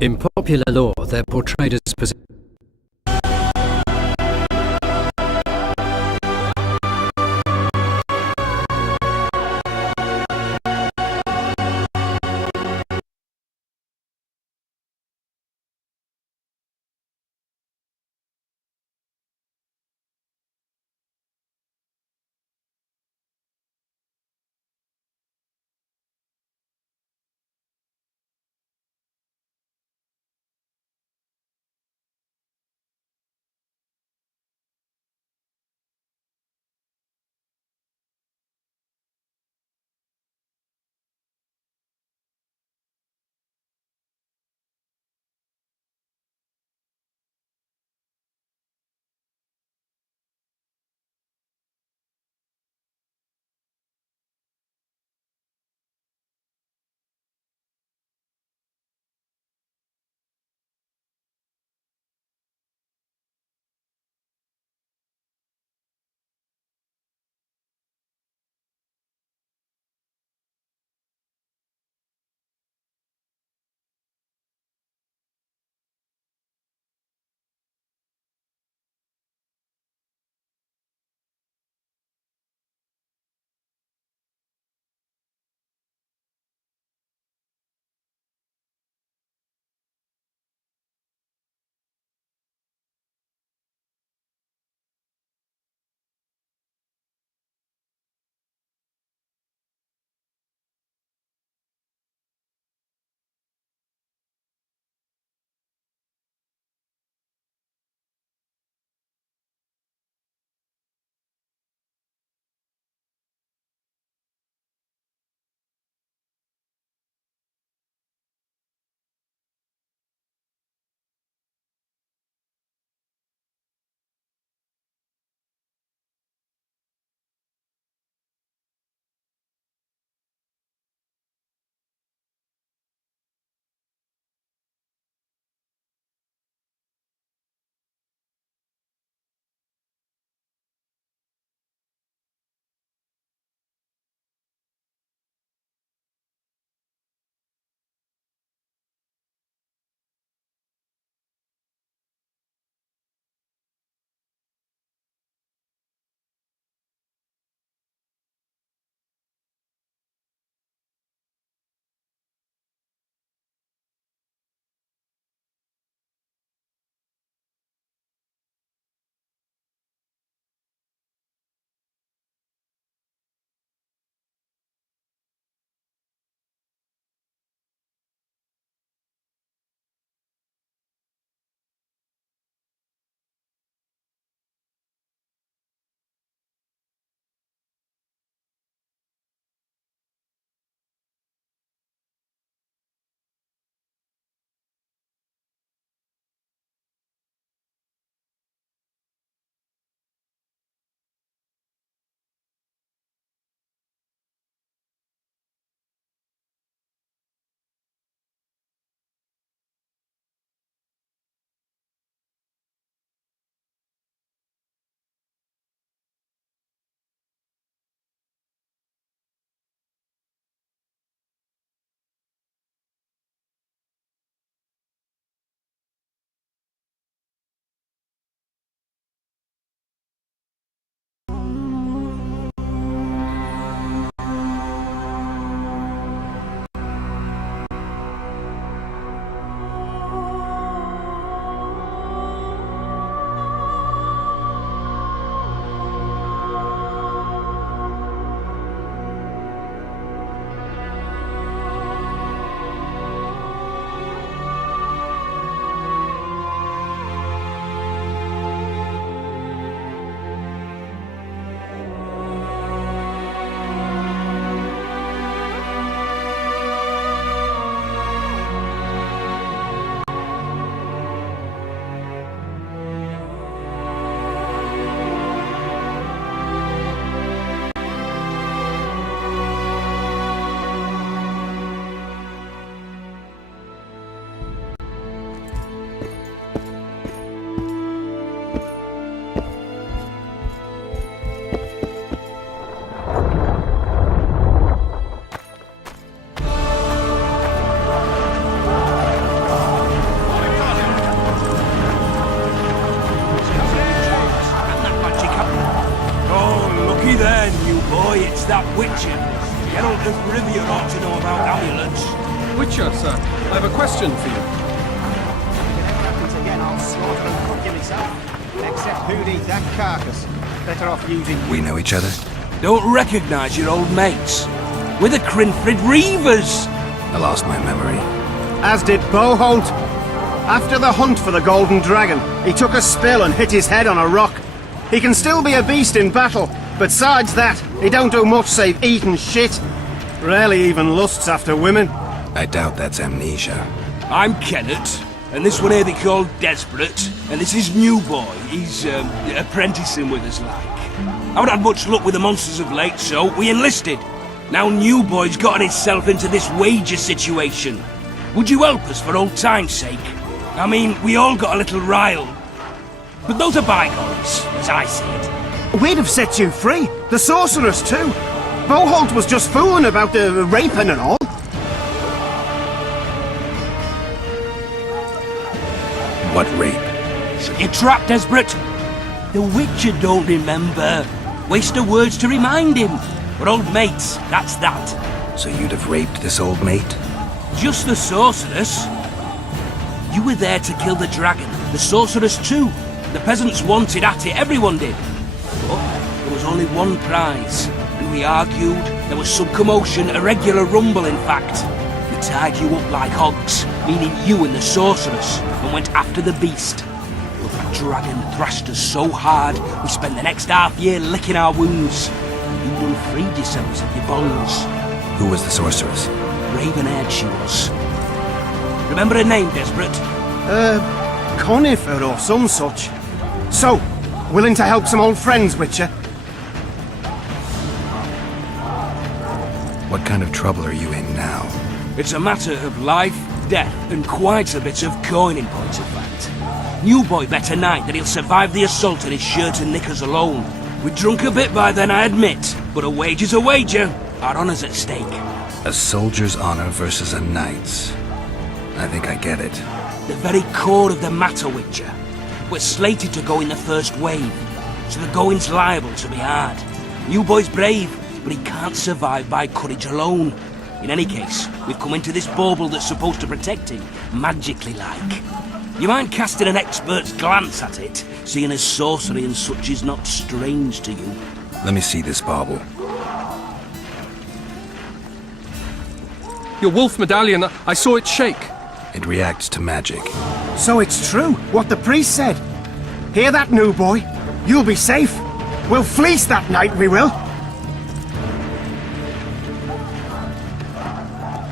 In popular lore, they're portrayed as possessed Boy, it's that Witcher. Geralt of Rivia ought to know about amulets. Witcher, sir, I have a question for you. If it happens again, I'll slaughter and cook you myself. Except who'd eat that carcass? Better off using We know each other? Don't recognise your old mates. We're the Crinfrid Reavers. I lost my memory. As did Boholt. After the hunt for the Golden Dragon, he took a spill and hit his head on a rock. He can still be a beast in battle, but besides that, he don't do much save eat and shit. Rarely even lusts after women. I doubt that's amnesia. I'm Kenneth, and this one here they call Desperate, and this is New Boy. He's apprenticing with us, like. I haven't had much luck with the monsters of late, so we enlisted. Now New Boy's gotten himself into this wager situation. Would you help us for old time's sake? I mean, we all got a little riled. But those are bygones, as I see it. We'd have set you free. The sorceress too. Boholt was just fooling about the raping and all. What rape? Shut your trap, Desperate. The Witcher don't remember. Waste of words to remind him. We're old mates, that's that. So you'd have raped this old mate? Just the sorceress. You were there to kill the dragon, the sorceress too. The peasants wanted at it, everyone did. But there was only one prize, and we argued. There was some commotion, a regular rumble in fact. We tied you up like hogs, meaning you and the sorceress, and went after the beast. But that dragon thrashed us so hard, we spent the next half year licking our wounds. You done freed yourselves of your bonds. Who was the sorceress? Raven-haired she was. Remember her name, Desperate? Conifer or some such. So, willing to help some old friends, Witcher? What kind of trouble are you in now? It's a matter of life, death, and quite a bit of coin in point of fact. New Boy bet tonight that he'll survive the assault in his shirt and knickers alone. We drunk a bit by then, I admit, but a wager's a wager. Our honour's at stake. A soldier's honor versus a knight's. I think I get it. The very core of the matter, Witcher. We're slated to go in the first wave, so the going's liable to be hard. New Boy's brave, but he can't survive by courage alone. In any case, we've come into this bauble that's supposed to protect him, magically like. You mind casting an expert's glance at it, seeing as sorcery and such is not strange to you? Let me see this bauble. Your wolf medallion, I saw it shake. It reacts to magic. So it's true, what the priest said. Hear that, New Boy? You'll be safe. We'll fleece that night, we will.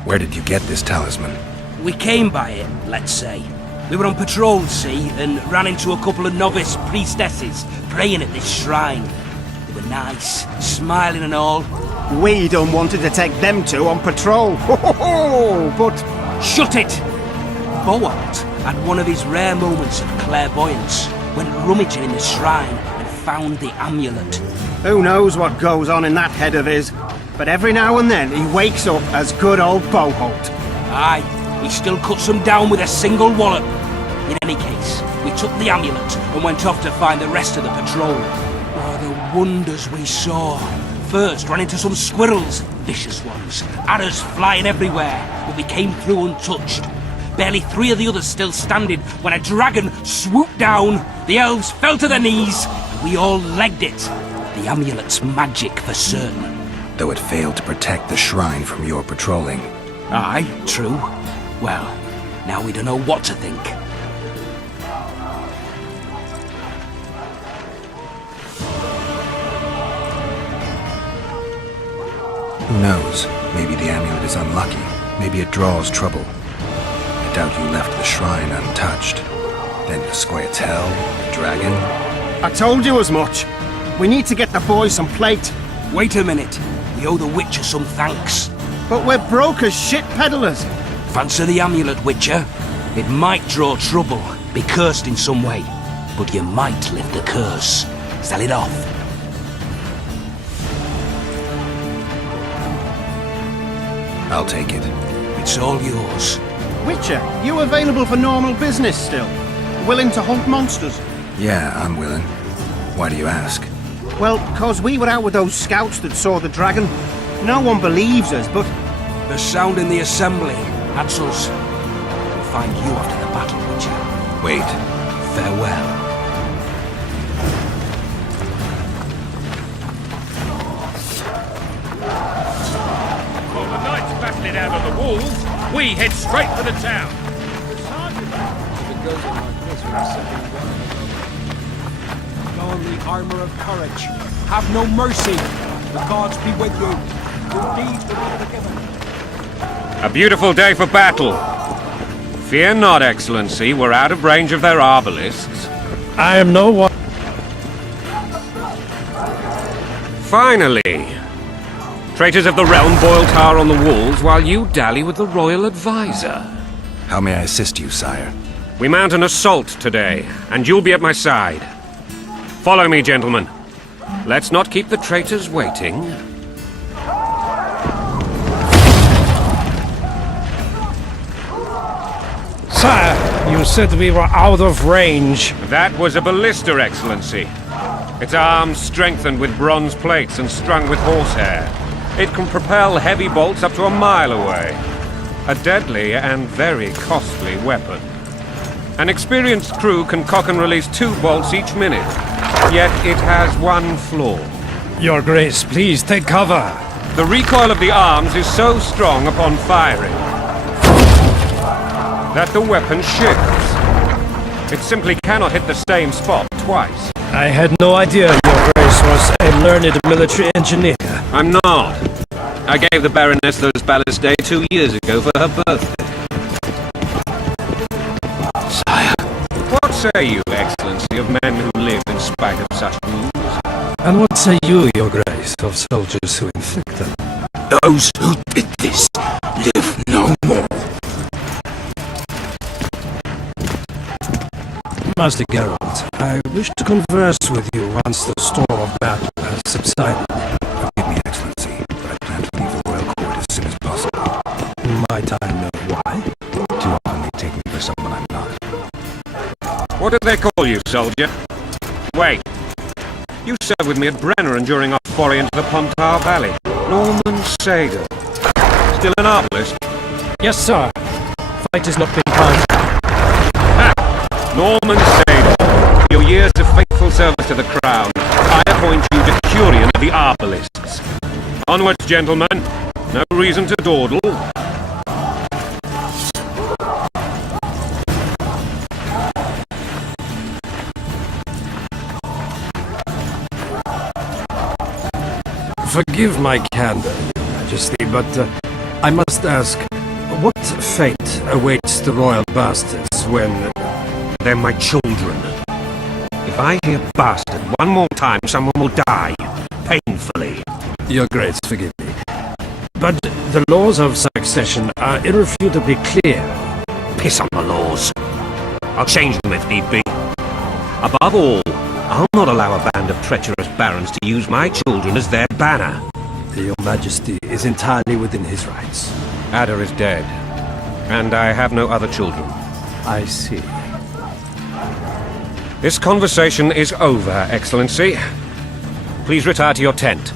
Where did you get this talisman? We came by it, let's say. We were on patrol, see, and ran into a couple of novice priestesses praying at this shrine. They were nice, smiling and all. We done wanted to take them two on patrol. But Shut it! Boholt had one of his rare moments of clairvoyance, went rummaging in the shrine and found the amulet. who knows what goes on in that head of his. But every now and then he wakes up as good old Boholt. Aye, he still cuts them down with a single wallop. In any case, we took the amulet and went off to find the rest of the patrol. Oh, the wonders we saw. First, ran into some squirrels, vicious ones, arrows flying everywhere, but we came through untouched. Barely 3 of the others still standing when a dragon swooped down. The elves fell to their knees, and we all legged it. The amulet's magic for certain. Though it failed to protect the shrine from your patrolling. Aye, true. Well, now we don't know what to think. Who knows? Maybe the amulet is unlucky. Maybe it draws trouble. I doubt you left the shrine untouched. Then the Scoia'tael, the dragon. I told you as much. We need to get the boys some plate. Wait a minute. We owe the Witcher some thanks. But we're broke as shit peddlers. Fancy the amulet, Witcher. It might draw trouble, be cursed in some way, but you might lift the curse. Sell it off. I'll take it. It's all yours. Witcher, you available for normal business still? Willing to hunt monsters? Yeah, I'm willing. Why do you ask? Well, 'cause we were out with those scouts that saw the dragon. No one believes us, but The sound in the assembly. That's us. We'll find you after the battle, Witcher. Wait. Farewell. While the knights battle it out on the walls, we head straight for the town. Don the armor of courage. Have no mercy. The gods be with you. Your deeds will be forgiven. A beautiful day for battle. Fear not, Excellency. We're out of range of their arbalists. I am no one. Finally! Traitors of the realm boil tar on the walls while you dally with the royal advisor. How may I assist you, sire? We mount an assault today, and you'll be at my side. Follow me, gentlemen. Let's not keep the traitors waiting. Sire, you said we were out of range. That was a ballista, Excellency. Its arms strengthened with bronze plates and strung with horsehair. It can propel heavy bolts up to a mile away. A deadly and very costly weapon. An experienced crew can cock and release 2 bolts each minute. Yet it has one flaw. Your Grace, please take cover. The recoil of the arms is so strong upon firing that the weapon shifts. It simply cannot hit the same spot twice. I had no idea Your Grace was a learned military engineer. I'm not. I gave the Baroness those ballistae 2 years ago for her birthday. Sire. What say you, Excellency, of men who live in spite of such wounds? And what say you, Your Grace, of soldiers who inflict them? Those who did this live no more. Master Geralt, I wish to converse with you once the storm of battle has subsided. Forgive me, Excellency, but I plan to leave the royal court as soon as possible. Might I know why? Too often they take me for someone I'm not. What do they call you, soldier? Wait. You served with me at Brenner during our foray into the Pontar Valley. Norman Sager. Still an arbalist? Yes, sir. Fight has not been kind. Norman Sager, your years of faithful service to the crown, I appoint you Decurion of the Arbalists. Onwards, gentlemen. No reason to dawdle. Forgive my candor, Your Majesty, but I must ask, what fate awaits the royal bastards when... They're my children. If I hear bastard one more time, someone will die. Painfully. Your Grace, forgive me. But the laws of succession are irrefutably clear. Piss on the laws. I'll change them if need be. Above all, I'll not allow a band of treacherous barons to use my children as their banner. Your Majesty is entirely within his rights. Ada is dead, and I have no other children. I see. This conversation is over, Excellency. Please retire to your tent.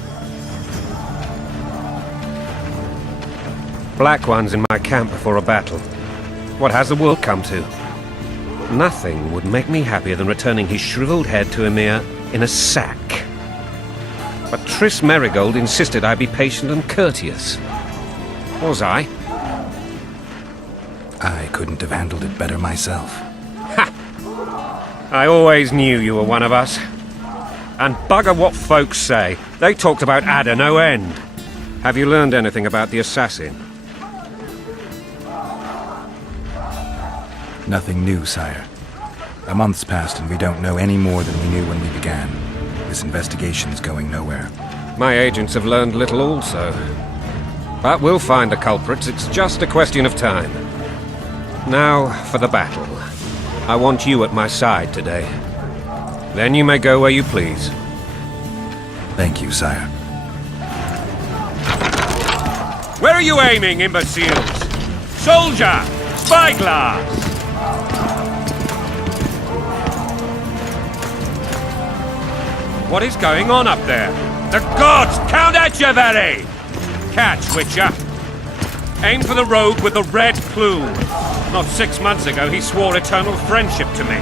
Black ones in my camp before a battle. What has the world come to? Nothing would make me happier than returning his shriveled head to Emir in a sack. But Triss Merigold insisted I be patient and courteous. Was I? I couldn't have handled it better myself. Ha! I always knew you were one of us. And bugger what folks say. They talked about Ada no end. Have you learned anything about the assassin? Nothing new, sire. A month's passed and we don't know any more than we knew when we began. This investigation's going nowhere. My agents have learned little also. But we'll find the culprits. It's just a question of time. Now for the battle. I want you at my side today. Then you may go where you please. Thank you, sire. Where are you aiming, imbeciles? Soldier! Spyglass! What is going on up there? The gods! Count Etcheverry! Catch, Witcher. Aim for the rogue with the red plume. Not 6 months ago, he swore eternal friendship to me.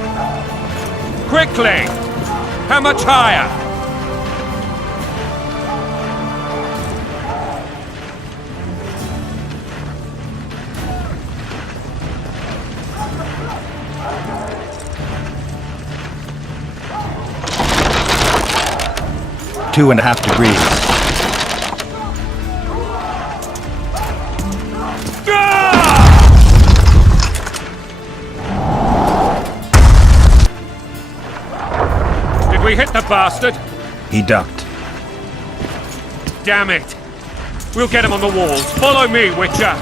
Quickly! How much higher? Two and a half degrees. Did we hit the bastard? He ducked. Damn it! We'll get him on the walls. Follow me, Witcher!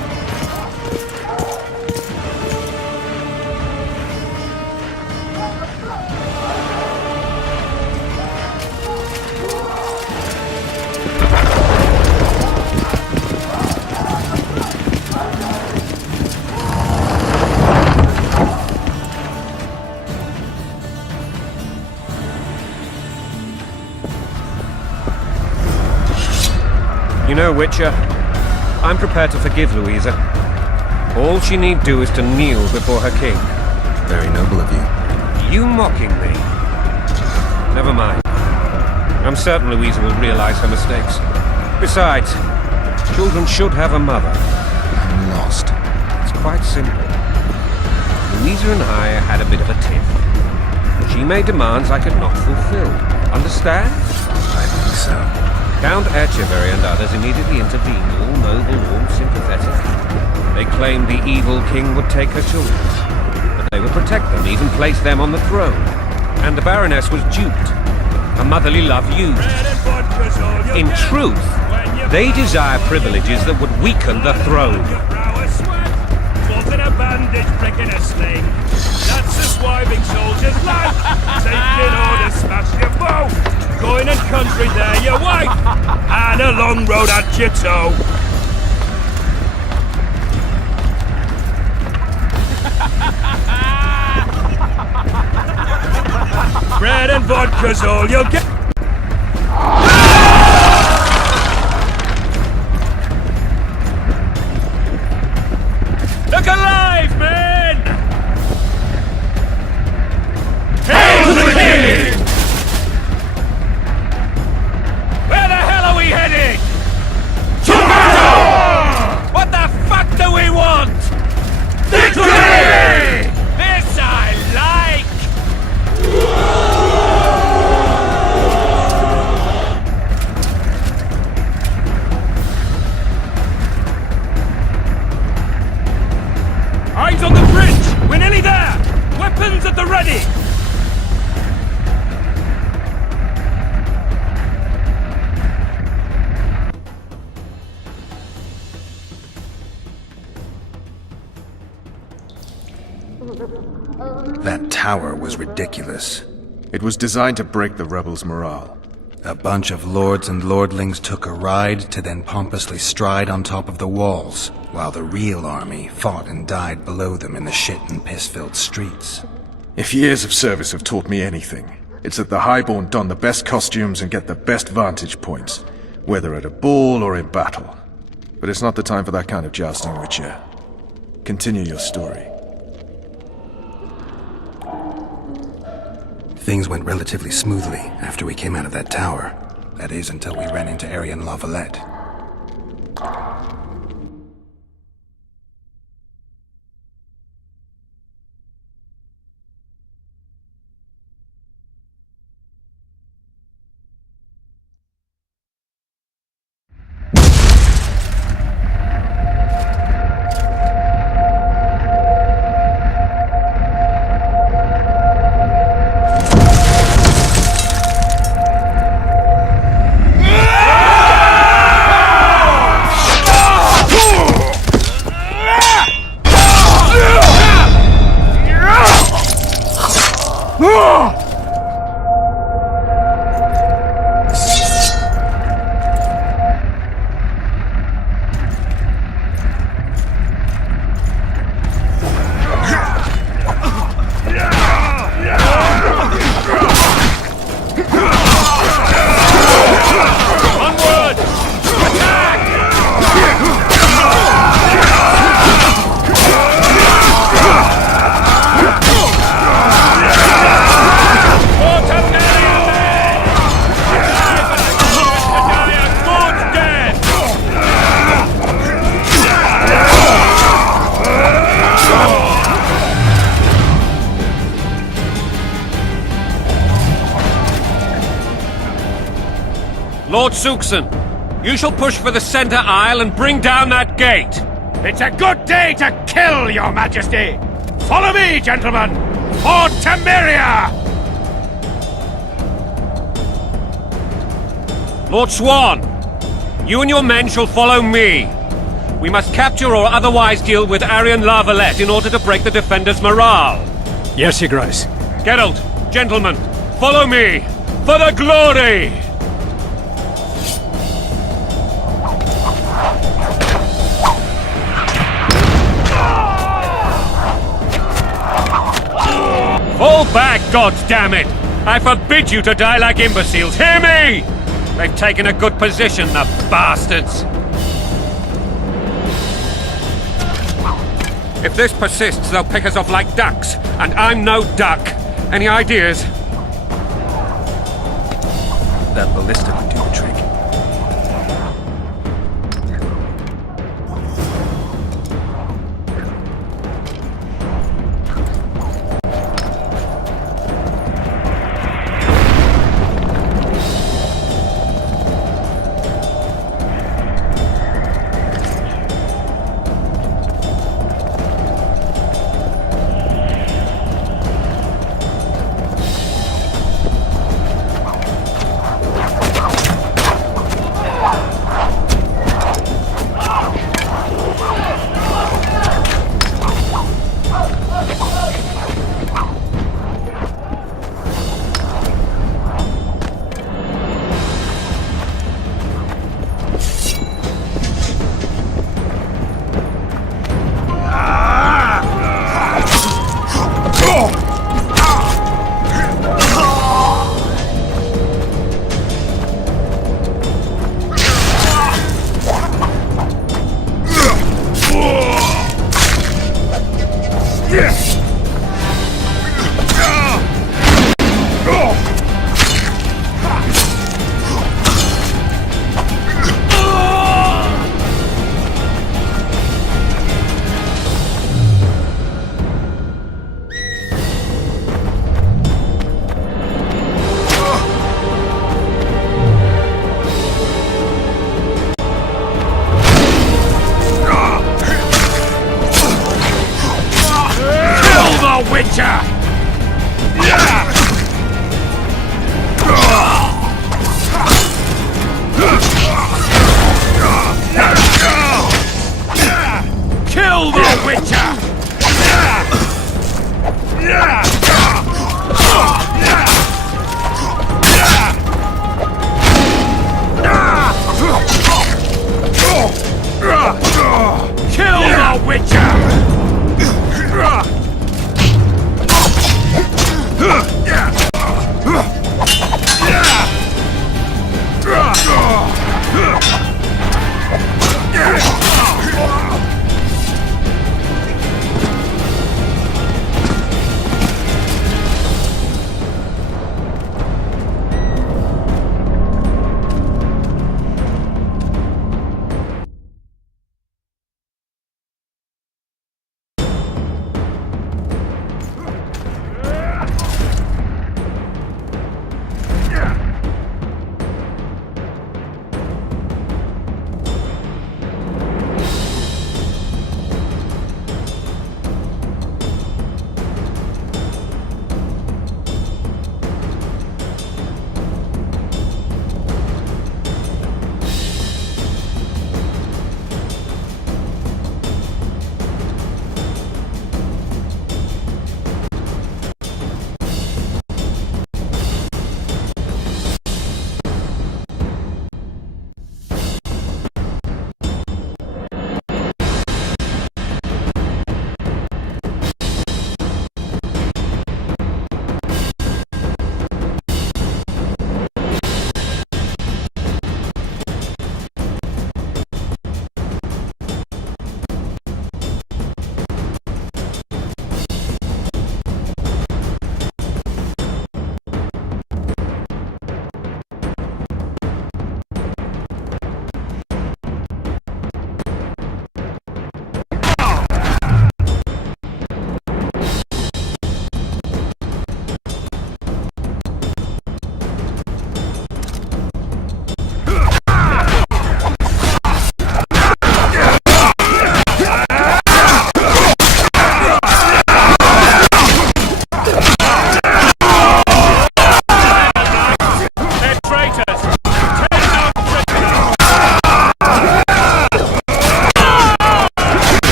You know, Witcher, I'm prepared to forgive Louisa. All she need do is to kneel before her king. Very noble of you. You mocking me? Never mind. I'm certain Louisa will realize her mistakes. Besides, children should have a mother. I'm lost. It's quite simple. Louisa and I had a bit of a tiff. She made demands I could not fulfill. Understand? I think so. Count Etcheverry and others immediately intervened, all noble, all sympathetic. They claimed the evil king would take her children, but they would protect them, even place them on the throne. And the Baroness was duped, her motherly love used. In truth, they desire privileges that would weaken the throne. A bandage prick in a sling. That's a swiving soldier's life. Taking orders, smash your foe. Going and country there, your wife. And a long road at your toe. Bread and vodka's all you'll get. Look alive, men! Hail to the king! Where the hell are we heading? To battle! What the fuck do we want? Victory! This I like! Eyes on the bridge! We're nearly there! Weapons at the ready! That tower was ridiculous. It was designed to break the rebels' morale. A bunch of lords and lordlings took a ride to then pompously stride on top of the walls, while the real army fought and died below them in the shit and piss-filled streets. If years of service have taught me anything, it's that the Highborn don the best costumes and get the best vantage points, whether at a ball or in battle. But it's not the time for that kind of jousting, Witcher. Continue your story. Things went relatively smoothly after we came out of that tower. That is, until we ran into Arian La Valette. Suxon, you shall push for the center aisle and bring down that gate. It's a good day to kill, your majesty! Follow me, gentlemen! For Temeria! Lord Swan, you and your men shall follow me. We must capture or otherwise deal with Arian La Valette in order to break the defenders' morale. Yes, Your Grace. Geralt, gentlemen, follow me! For the glory! Fall back, goddammit! I forbid you to die like imbeciles, hear me! They've taken a good position, the bastards! If this persists, they'll pick us off like ducks, and I'm no duck. Any ideas? That ballista would do the trick.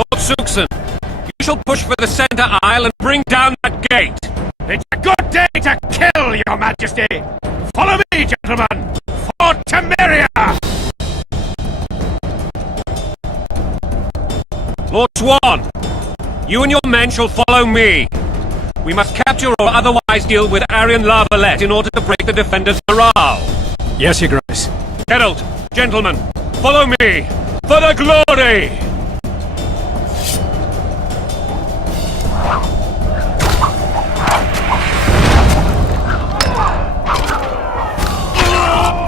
Lord Suxon, you shall push for the center aisle and bring down that gate. It's a good day to kill, your majesty! Follow me, gentlemen! For Temeria! Lord Swan, you and your men shall follow me. We must capture or otherwise deal with Arian Lavalette in order to break the defenders' morale. Yes, Your Grace. Herald, gentlemen, follow me! For the glory!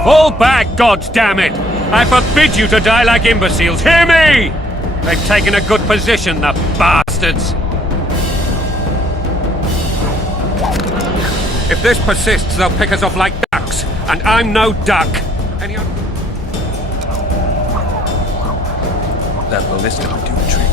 Fall back, goddammit! I forbid you to die like imbeciles, hear me! They've taken a good position, the bastards! If this persists, they'll pick us off like ducks, and I'm no duck! Any other... That ballista would do the trick.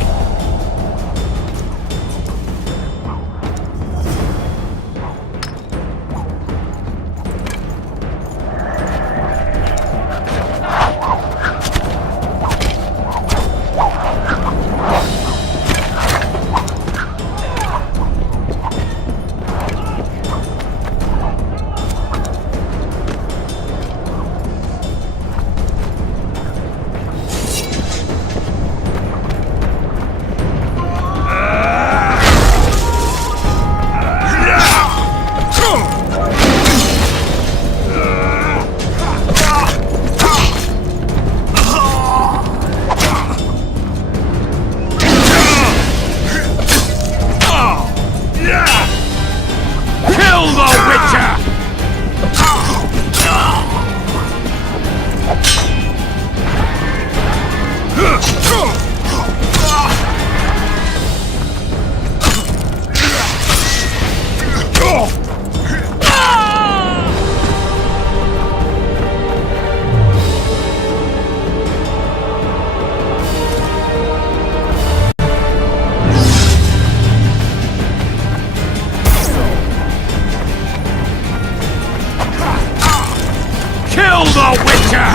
Kill the Witcher!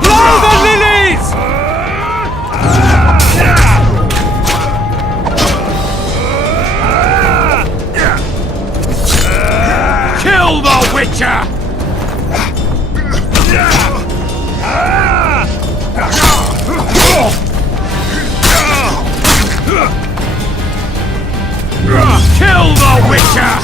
Blow the lilies! Kill the Witcher! Kill the Witcher!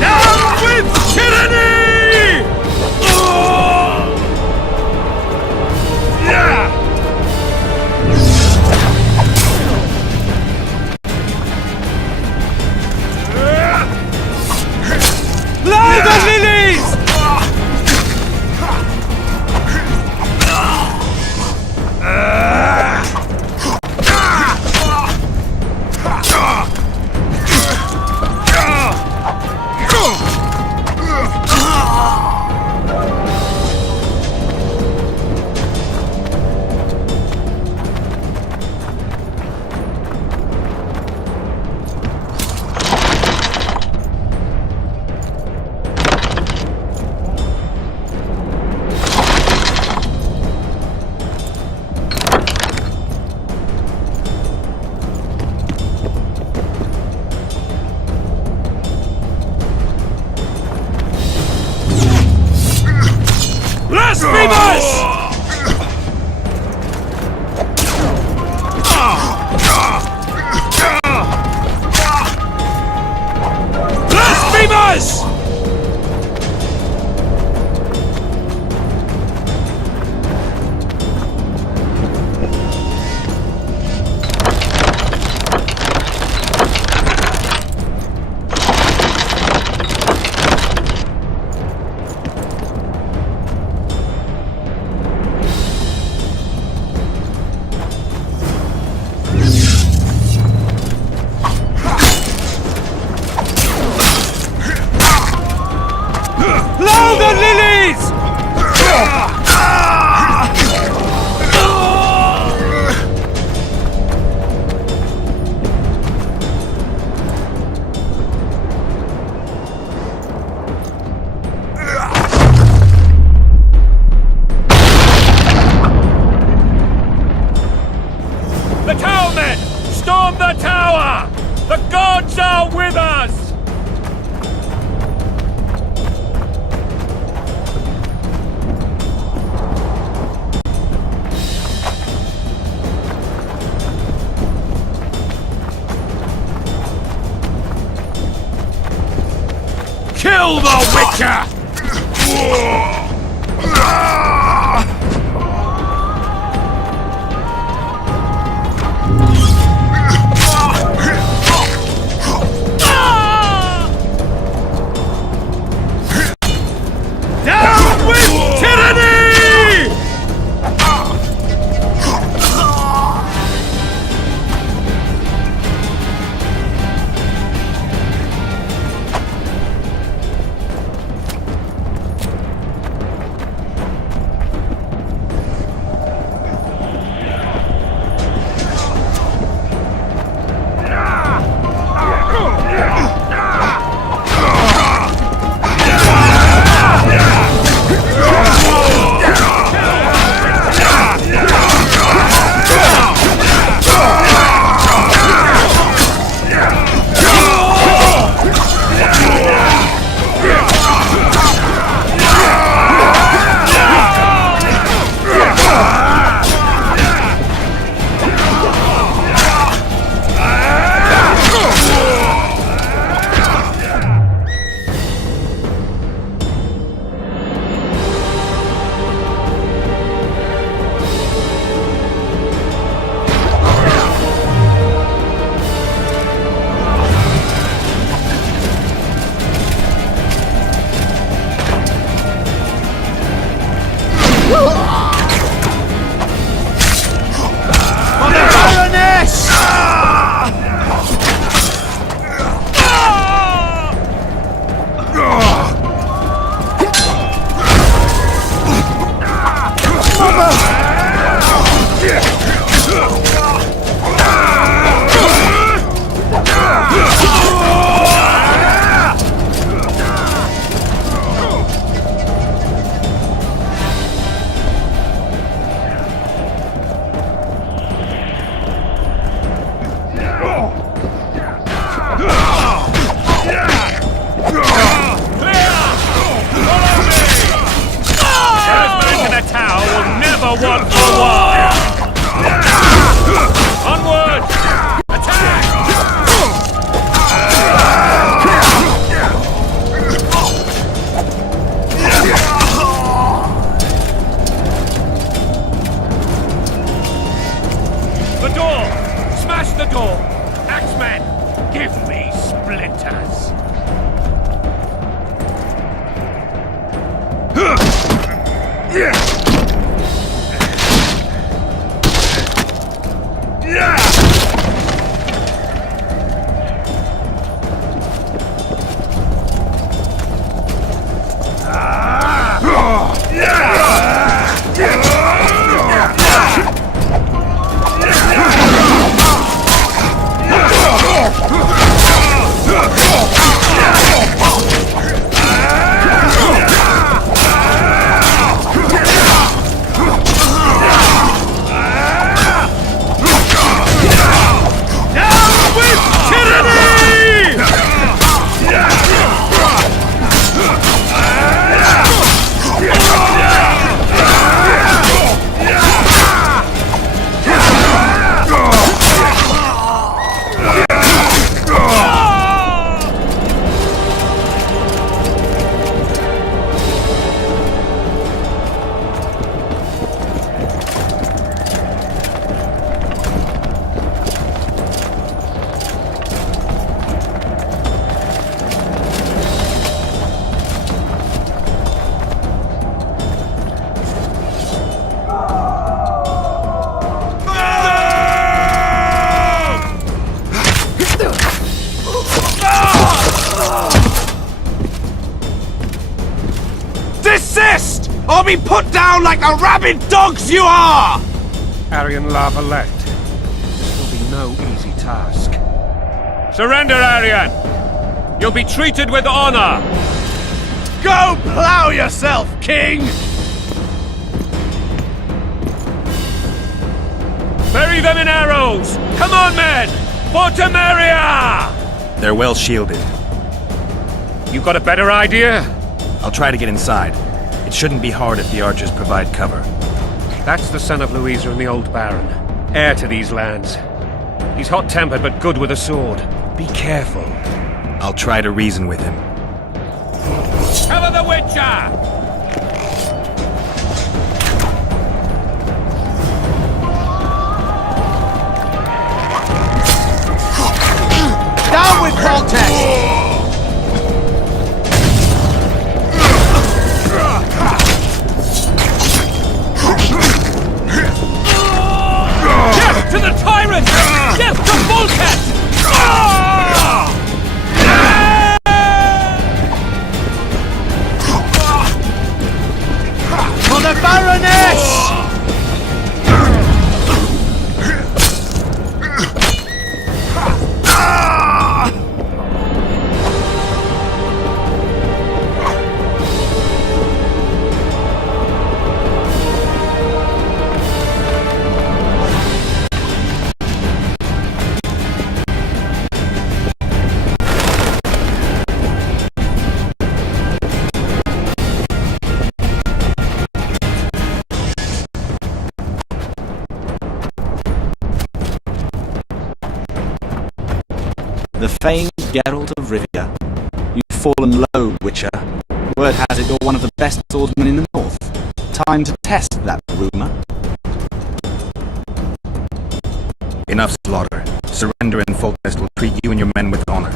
Down with tyranny! Blow the lilies! over, Witcher! Down with tyranny! Desist, or be put down like the rabid dogs you are! Arian La Valette. This will be no easy task. Surrender, Arian! You'll be treated with honor! Go plow yourself, King! Bury them in arrows! Come on, men! For Temeria! They're well shielded. You got a better idea? I'll try to get inside. It shouldn't be hard if the archers provide cover. That's the son of Louisa and the old Baron. Heir to these lands. He's hot-tempered but good with a sword. Be careful. I'll try to reason with him. Witcher! Down with Voltex! To the tyrant! Death to Volcat! For the Baroness! The famed Geralt of Rivia. You've fallen low, Witcher. Word has it you're one of the best swordsmen in the north. Time to test that rumour. Enough slaughter. Surrender and Foltest will treat you and your men with honor.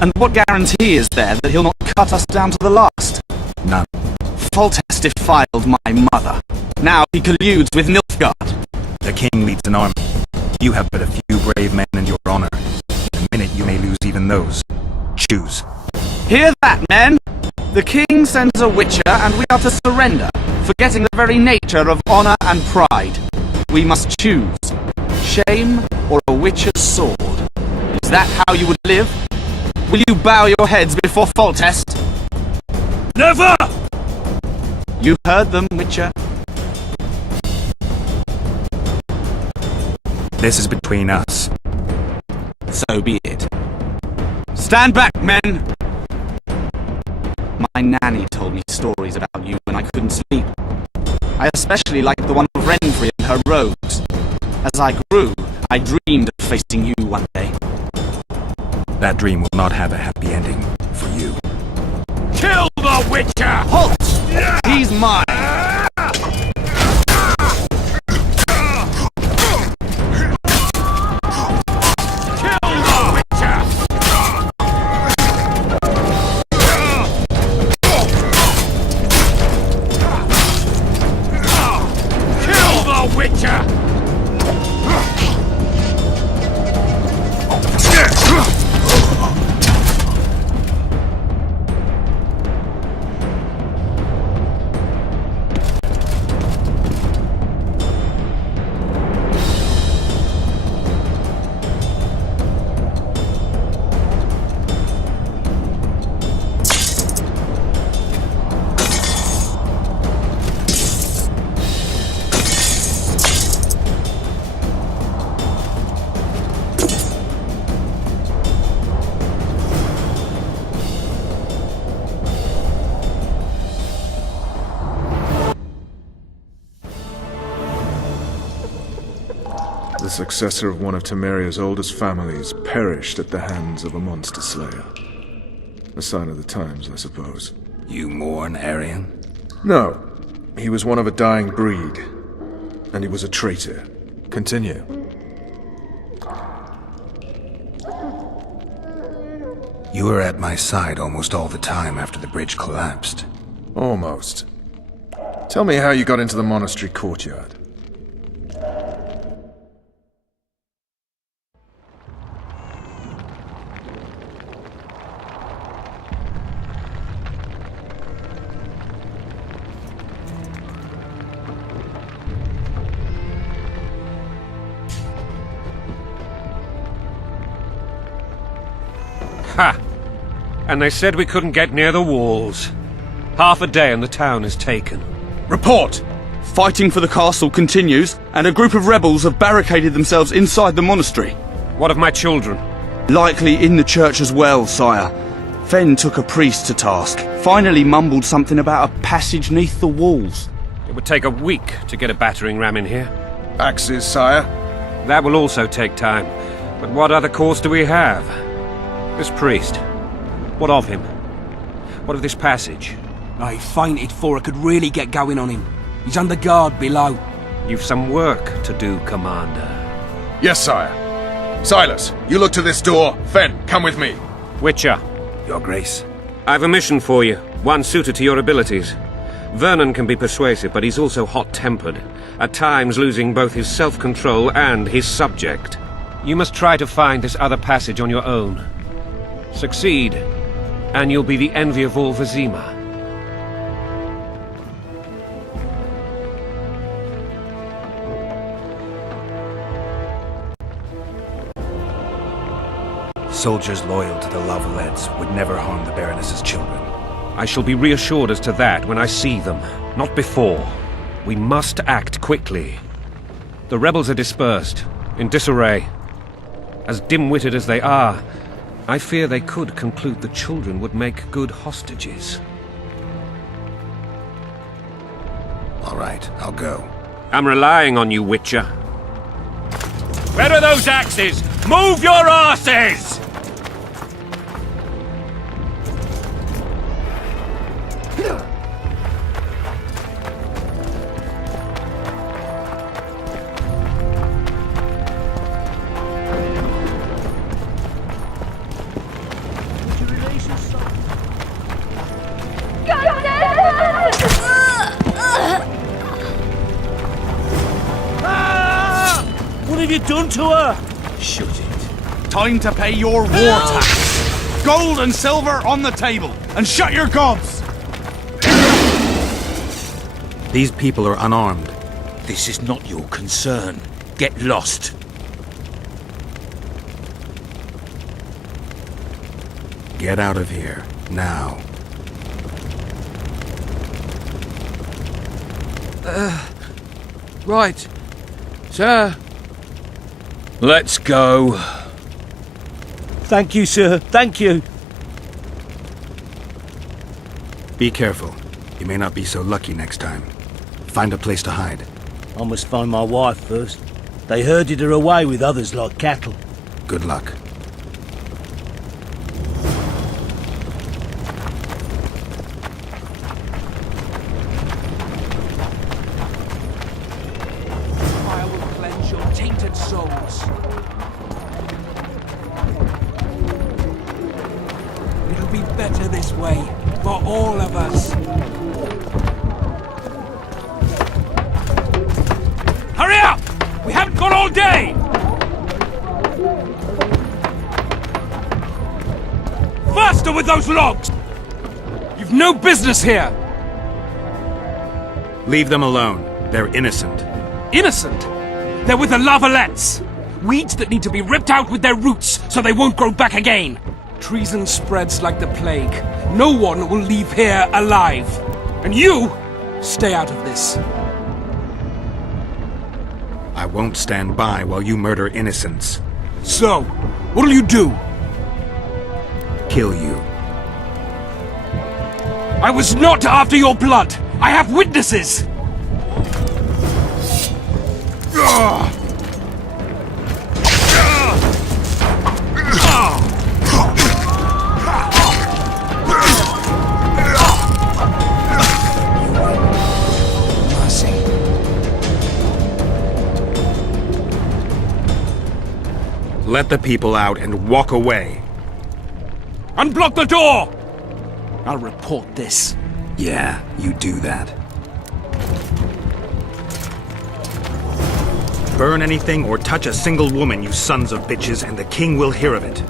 And what guarantee is there that he'll not cut us down to the last? None. Foltest defiled my mother. Now he colludes with Nilfgaard. The king leads an army. You have but a few brave men and your honor. In a minute you may lose even those. Choose. Hear that, men? The king sends a Witcher and we are to surrender, forgetting the very nature of honor and pride. We must choose. Shame or a Witcher's sword. Is that how you would live? Will you bow your heads before Foltest? Never! You heard them, Witcher. This is between us. So be it. Stand back, men! My nanny told me stories about you when I couldn't sleep. I especially liked the one of Renfri and her rogues. As I grew, I dreamed of facing you one day. That dream will not have a happy ending for you. Kill the Witcher! Halt! He's mine! The successor of one of Temeria's oldest families perished at the hands of a monster slayer. A sign of the times, I suppose. You mourn, Arian? No. He was one of a dying breed. And he was a traitor. Continue. You were at my side almost all the time after the bridge collapsed. Almost. Tell me how you got into the monastery courtyard. Ha! And they said we couldn't get near the walls. Half a day and the town is taken. Report! Fighting for the castle continues, and a group of rebels have barricaded themselves inside the monastery. What of my children? Likely in the church as well, sire. Fen took a priest to task, finally mumbled something about a passage neath the walls. It would take a week to get a battering ram in here. Axes, sire. That will also take time. But what other course do we have? This priest. What of him? What of this passage? I fainted before I could really get going on him. He's under guard below. You've some work to do, Commander. Yes, sire. Silas, you look to this door. Fen, come with me. Witcher, Your Grace. I've a mission for you, one suited to your abilities. Vernon can be persuasive, but he's also hot-tempered, at times losing both his self-control and his subject. You must try to find this other passage on your own. Succeed, and you'll be the envy of all Vizima. Soldiers loyal to the Lavalettes would never harm the Baroness's children. I shall be reassured as to that when I see them, not before. We must act quickly. The rebels are dispersed, in disarray. As dim-witted as they are, I fear they could conclude the children would make good hostages. All right, I'll go. I'm relying on you, Witcher. Where are those axes? Move your asses! What have you done to her? Shut it. Time to pay your war tax. Gold and silver on the table, and shut your gobs. These people are unarmed. This is not your concern. Get lost. Get out of here, now. Right. Sir. Let's go. Thank you, sir. Thank you. Be careful. You may not be so lucky next time. Find a place to hide. I must find my wife first. They herded her away with others like cattle. Good luck. I will cleanse your tainted souls. It'll be better this way, for all of us. Hurry up! We haven't got all day! Faster with those logs! You've no business here! Leave them alone. They're innocent. Innocent? They're with the Lavalettes! Weeds that need to be ripped out with their roots so they won't grow back again! Treason spreads like the plague. No one will leave here alive. And you, stay out of this. I won't stand by while you murder innocents. So, what'll you do? Kill you. I was not after your blood! I have witnesses! Let the people out and walk away. Unblock the door! I'll report this. Yeah, you do that. Burn anything or touch a single woman, you sons of bitches, and the king will hear of it.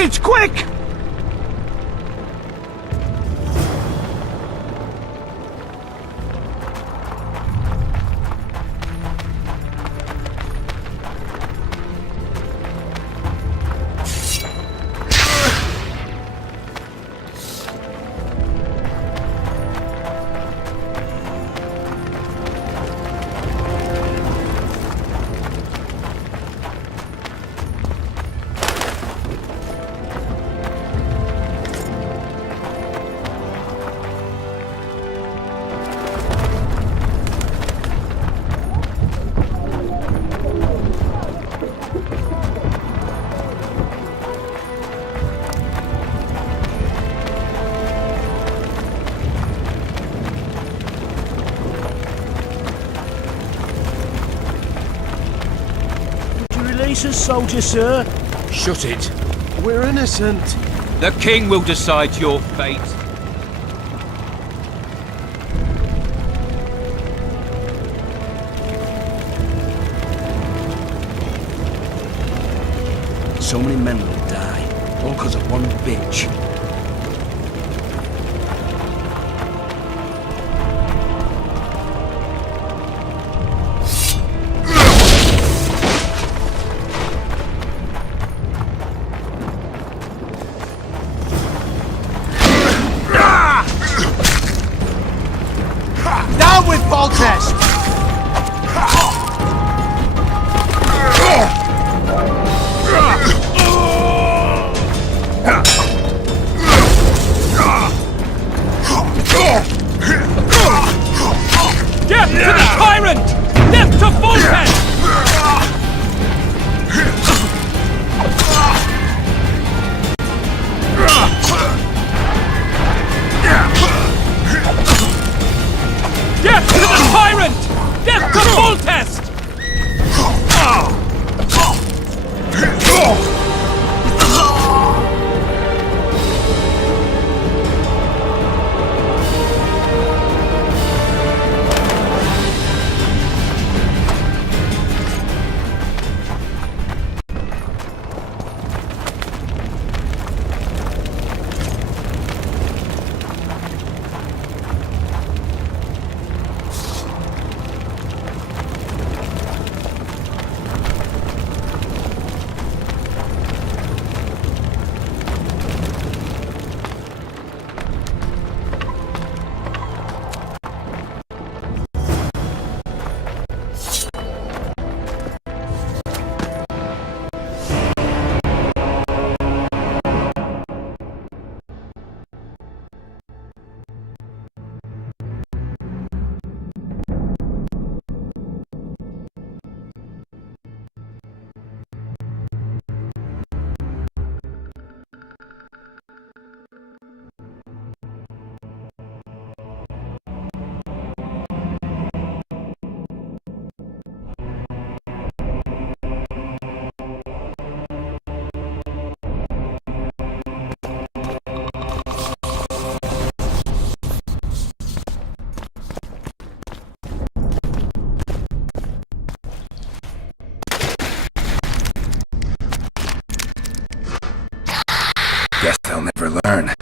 passage, quick! Release us, soldier, sir. Shut it. We're innocent. The king will decide your fate. So many men will die, all because of one bitch. Down with Foltest! Death to the tyrant! Death to Foltest! Death to the tyrant! Death to Foltest! Guess they'll never learn.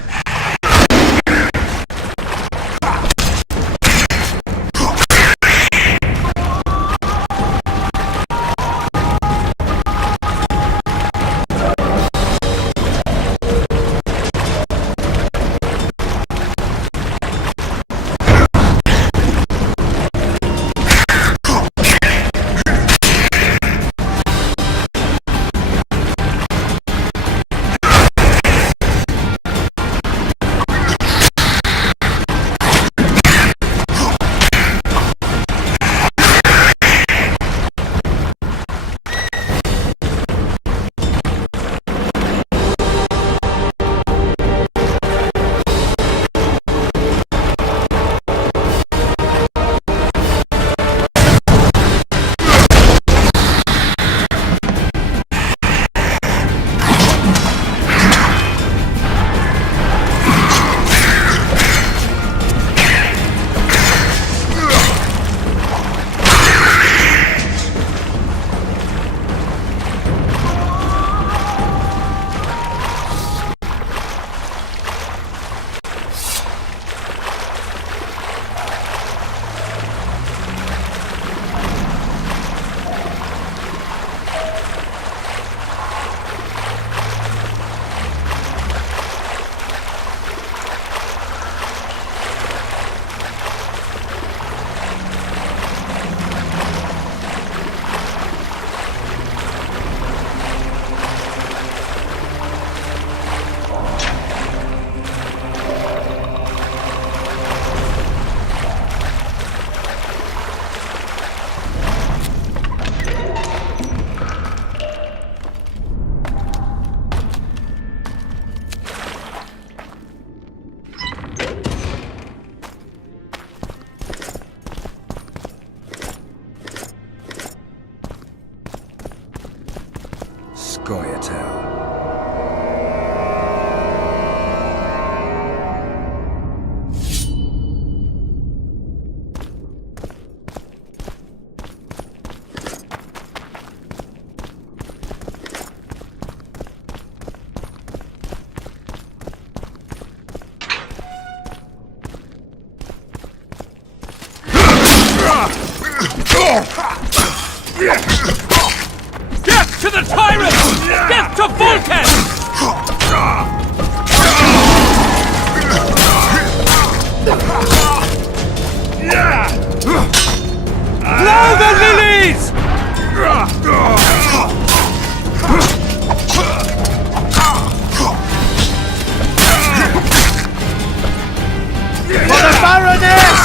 Scoia'tael. Death to the tyrant! Death to Vulcan! Blow the lilies! For the Baroness!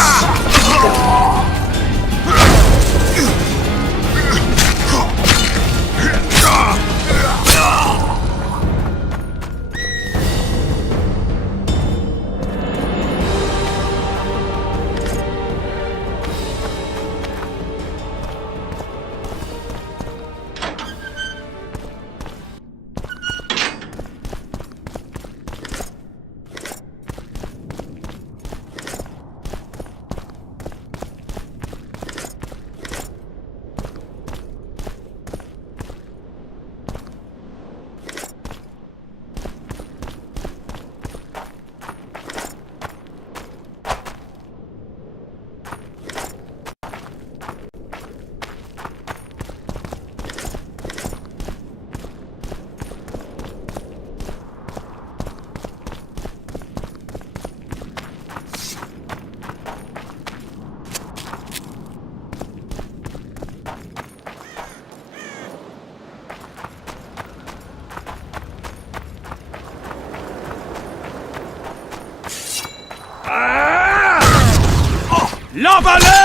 Lavalet!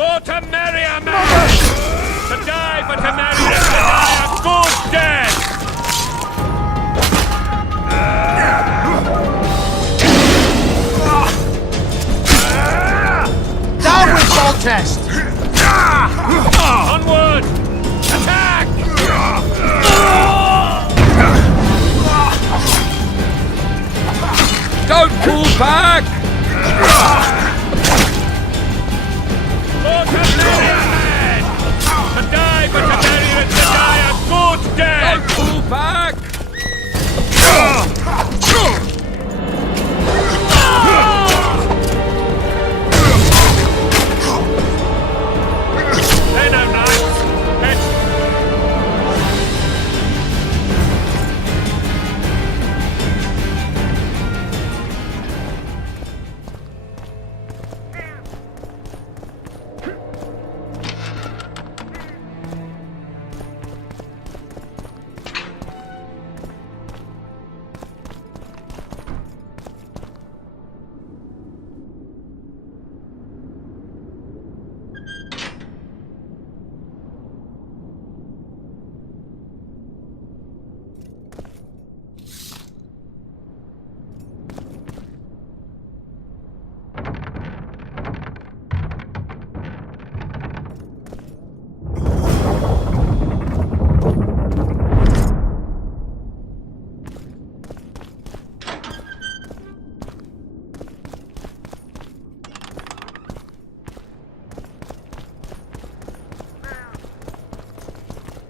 For Temeria, man! To die for Temeria, to die a good death! Down with Foltest! Onward! Attack! Don't pull back! For Temeria, man! To die for Temeria, to die a good death! Don't pull back! They're no knights!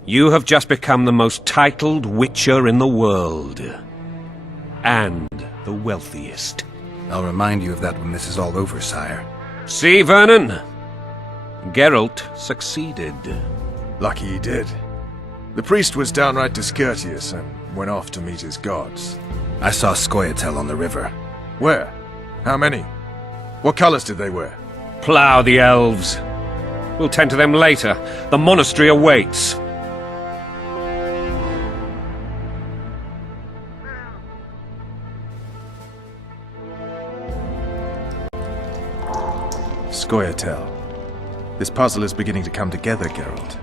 You have just become the most titled witcher in the world. And the wealthiest. I'll remind you of that when this is all over, sire. See, Vernon? Geralt succeeded. Lucky he did. The priest was downright discourteous and went off to meet his gods. I saw Scoia'tael on the river. Where? How many? What colors did they wear? Plough the elves. We'll tend to them later. The monastery awaits. Scoia'tael. This puzzle is beginning to come together, Geralt.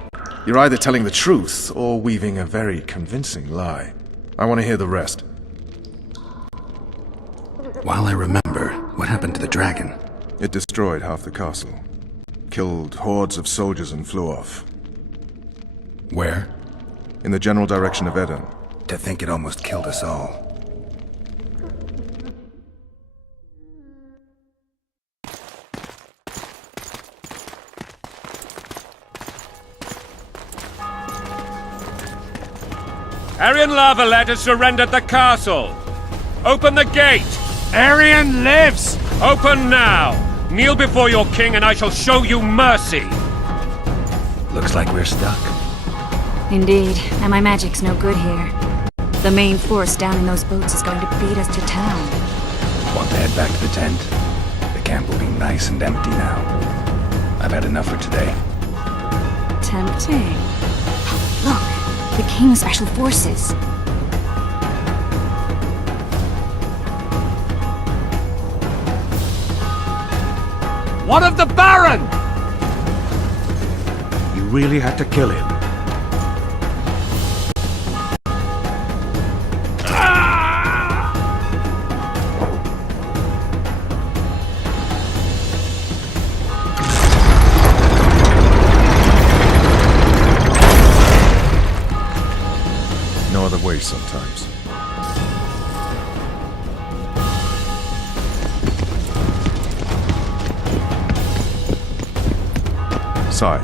You're either telling the truth or weaving a very convincing lie. I want to hear the rest. While I remember, what happened to the dragon? It destroyed half the castle. Killed hordes of soldiers and flew off. Where? In the general direction of Edern. To think it almost killed us all. Arian Lavalet has surrendered the castle. Open the gate. Arian lives! Open now. Kneel before your king and I shall show you mercy. Looks like we're stuck. Indeed, and my magic's no good here. The main force down in those boats is going to beat us to town. Want to head back to the tent? The camp will be nice and empty now. I've had enough for today. Tempting. Look, the King's Special Forces. What of the Baron? You really had to kill him. other way sometimes. Sire.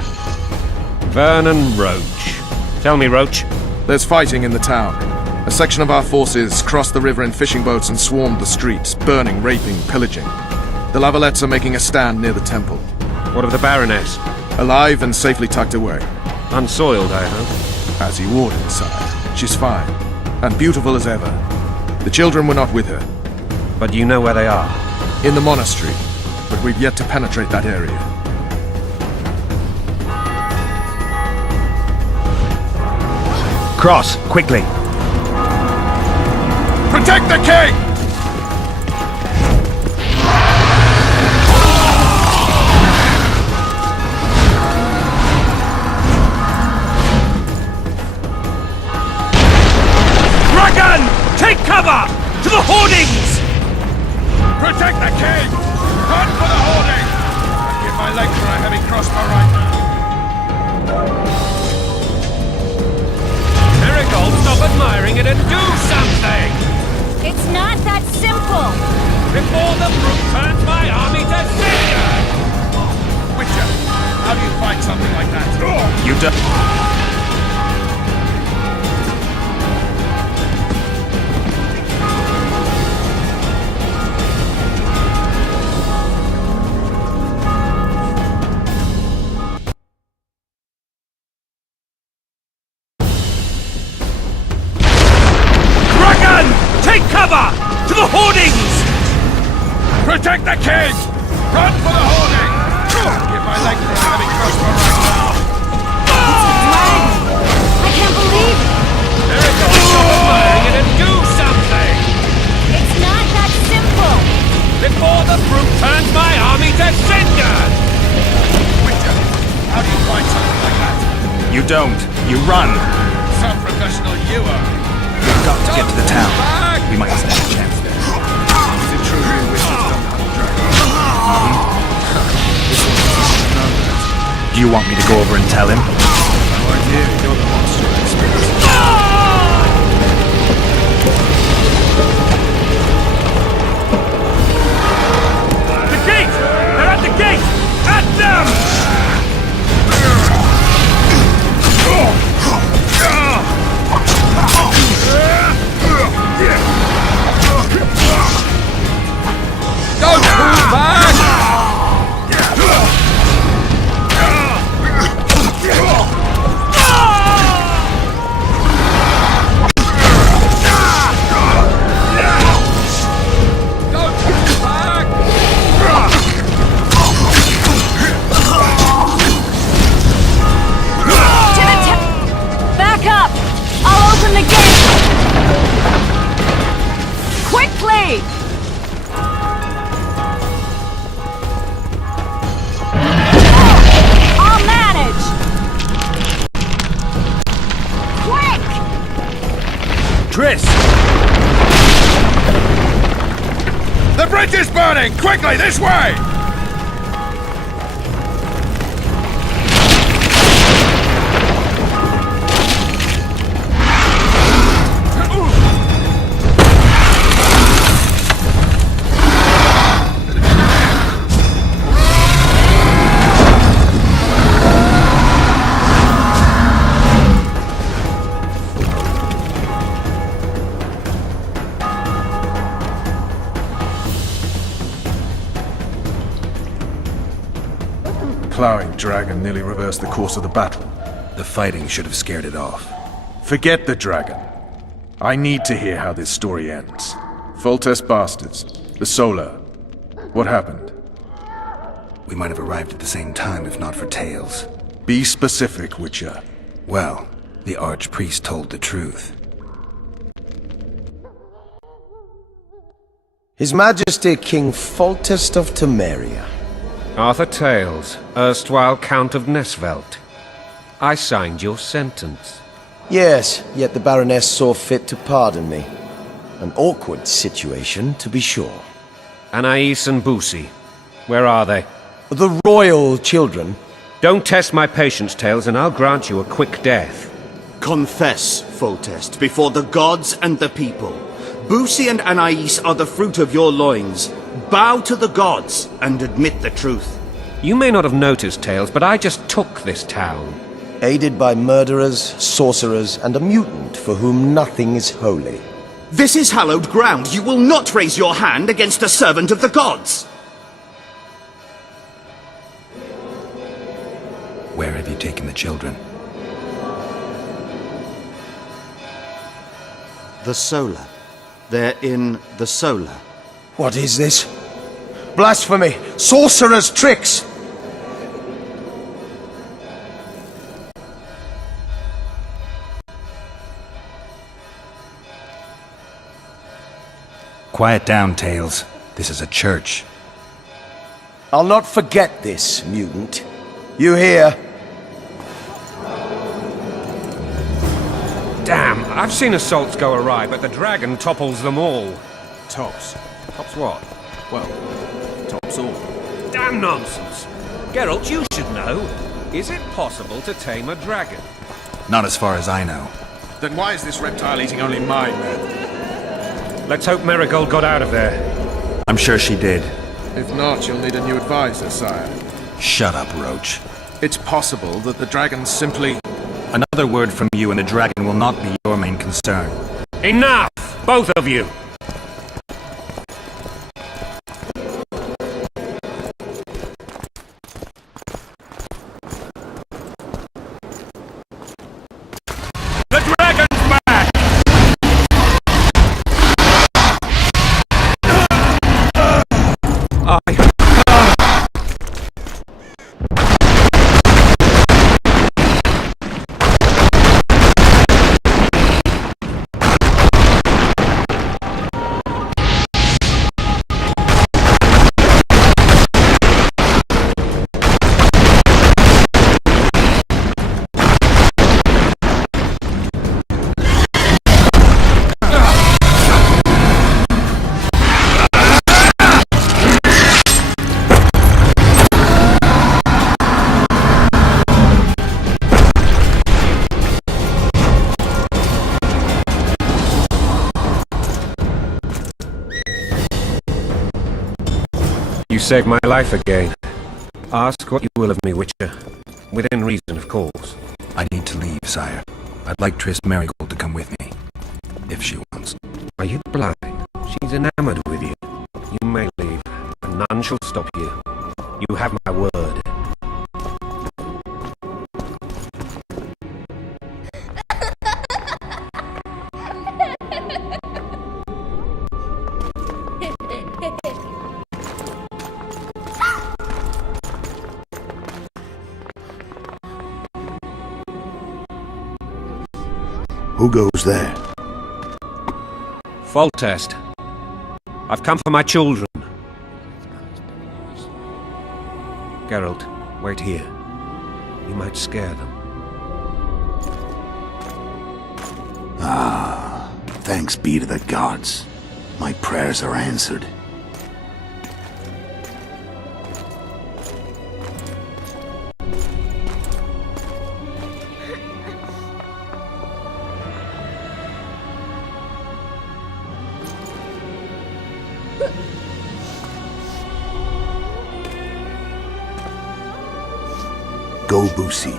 Vernon Roach. Tell me, Roach. There's fighting in the town. A section of our forces crossed the river in fishing boats and swarmed the streets, burning, raping, pillaging. The Lavalettes are making a stand near the temple. What of the Baroness? Alive and safely tucked away. Unsoiled, I hope. As you ordered, sire. She's fine. And beautiful as ever. The children were not with her. But you know where they are? In the monastery. But we've yet to penetrate that area. Cross, quickly. Protect the king! Dragon! Take cover! To the hoardings! Protect the king! Run for the hoarding! I'd give my leg for a heavy crossbow right now. Marigold, stop admiring it and do something! It's not that simple! Before the brute turns my army to cinder! Witcher, how do you fight something like that? You don't. Take cover! To the hoardings! Protect the king! Run for the hoarding! Give my leg for a heavy crossbow right now. I can't believe it! Marigold, stop admiring it and do something! It's not that simple! Before the brute turns my army to cinder! Witcher, how do you fight something like that? You don't. You run. Some professional you are. We've got to get to the town. We might stand a chance there. Is it true you wish to stop the dragon? Do you want me to go over and tell him? No idea, you're the monster expert. The gate! They're at the gate! At them! Don't move back! Back up! I'll open the gate! Quickly! I'll manage! Quick! Triss! The bridge is burning! Quickly, this way! Plowing dragon nearly reversed the course of the battle. The fighting should have scared it off. Forget the dragon. I need to hear how this story ends. Foltest bastards. The Solar. What happened? We might have arrived at the same time if not for Tails. Be specific, Witcher. Well, the Archpriest told the truth. His Majesty King Foltest of Temeria. Arthur Tails, erstwhile Count of Nesvelt. I signed your sentence. Yes, yet the Baroness saw fit to pardon me. An awkward situation, to be sure. Anais and Boosie, where are they? The royal children. Don't test my patience, Tails, and I'll grant you a quick death. Confess, Foltest, before the gods and the people. Busi and Anais are the fruit of your loins. Bow to the gods and admit the truth. You may not have noticed, Tails, but I just took this town. Aided by murderers, sorcerers, and a mutant for whom nothing is holy. This is hallowed ground. You will not raise your hand against a servant of the gods! Where have you taken the children? The Solar. They're in the Solar. What is this? Blasphemy! Sorcerer's tricks! Quiet down, Tails. This is a church. I'll not forget this, mutant. You hear? Damn, I've seen assaults go awry, but the dragon topples them all. Tops. Tops what? Well, tops all. Damn nonsense! Geralt, you should know. Is it possible to tame a dragon? Not as far as I know. Then why is this reptile eating only my men? Let's hope Marigold got out of there. I'm sure she did. If not, you'll need a new advisor, sire. Shut up, Roach. It's possible that the dragon simply... Another word from you and the dragon will not be your main concern. Enough! Both of you! The dragon's back! You saved my life again. Ask what you will of me, Witcher. Within reason, of course. I need to leave, sire. I'd like Triss Marigold to come with me. If she wants. Are you blind? She's enamored with you. You may leave, and none shall stop you. You have my word. Who goes there? Foltest. I've come for my children. Geralt, wait here. You might scare them. Ah, thanks be to the gods. My prayers are answered. Go, Busi.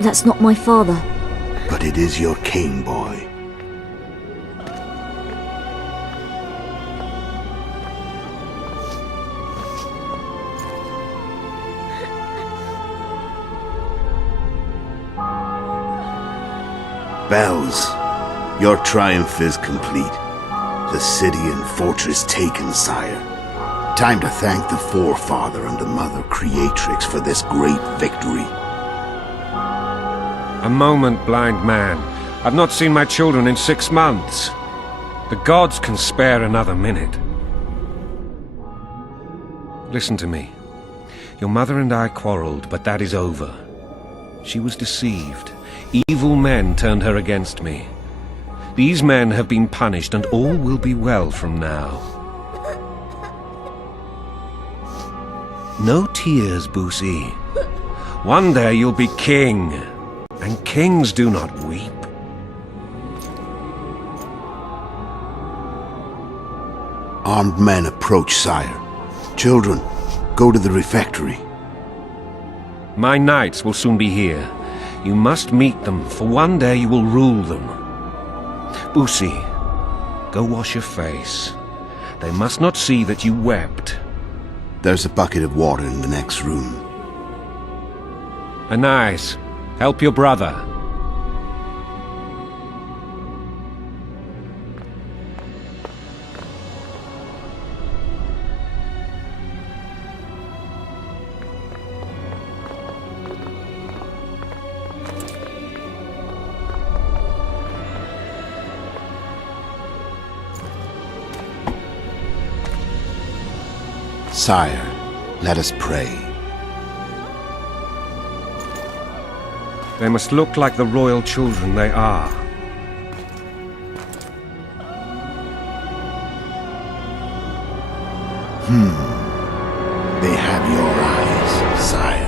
That's not my father. But it is your king, boy. Bells, your triumph is complete. The city and fortress taken, sire. Time to thank the forefather and the mother creatrix for this great victory. A moment, blind man. I've not seen my children in 6 months. The gods can spare another minute. Listen to me. Your mother and I quarreled, but that is over. She was deceived. Evil men turned her against me. These men have been punished, and all will be well from now. No tears, Busi. One day you'll be king, and kings do not weep. Armed men approach, sire. Children, go to the refectory. My knights will soon be here. You must meet them, for one day you will rule them. Busi, go wash your face. They must not see that you wept. There's a bucket of water in the next room. Anais, help your brother. Sire, let us pray. They must look like the royal children they are. They have your eyes, sire.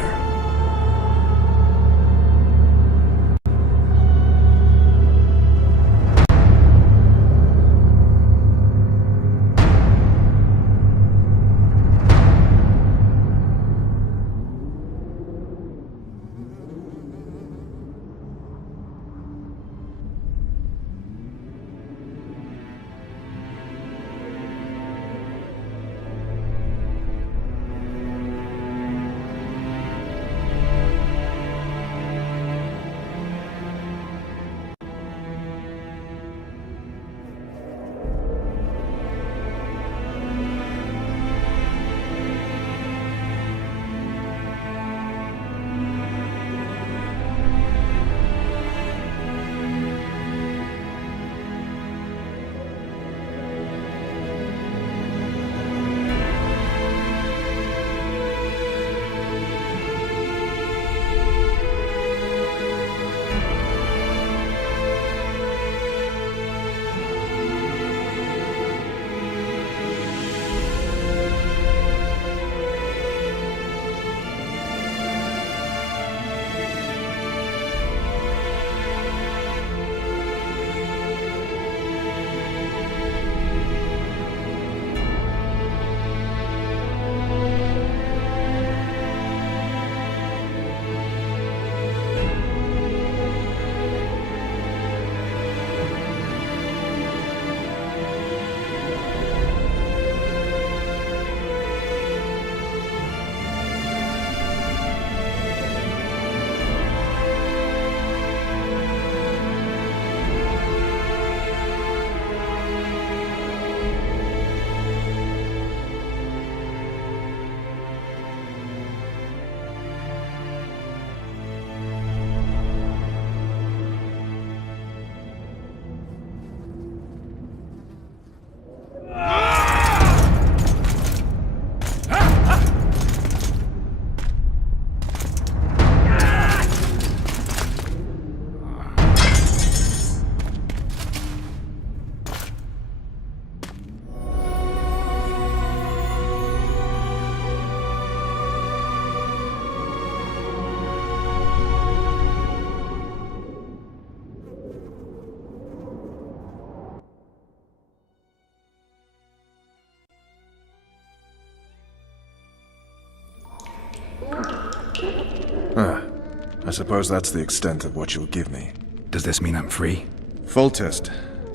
I suppose that's the extent of what you'll give me. Does this mean I'm free? Foltest,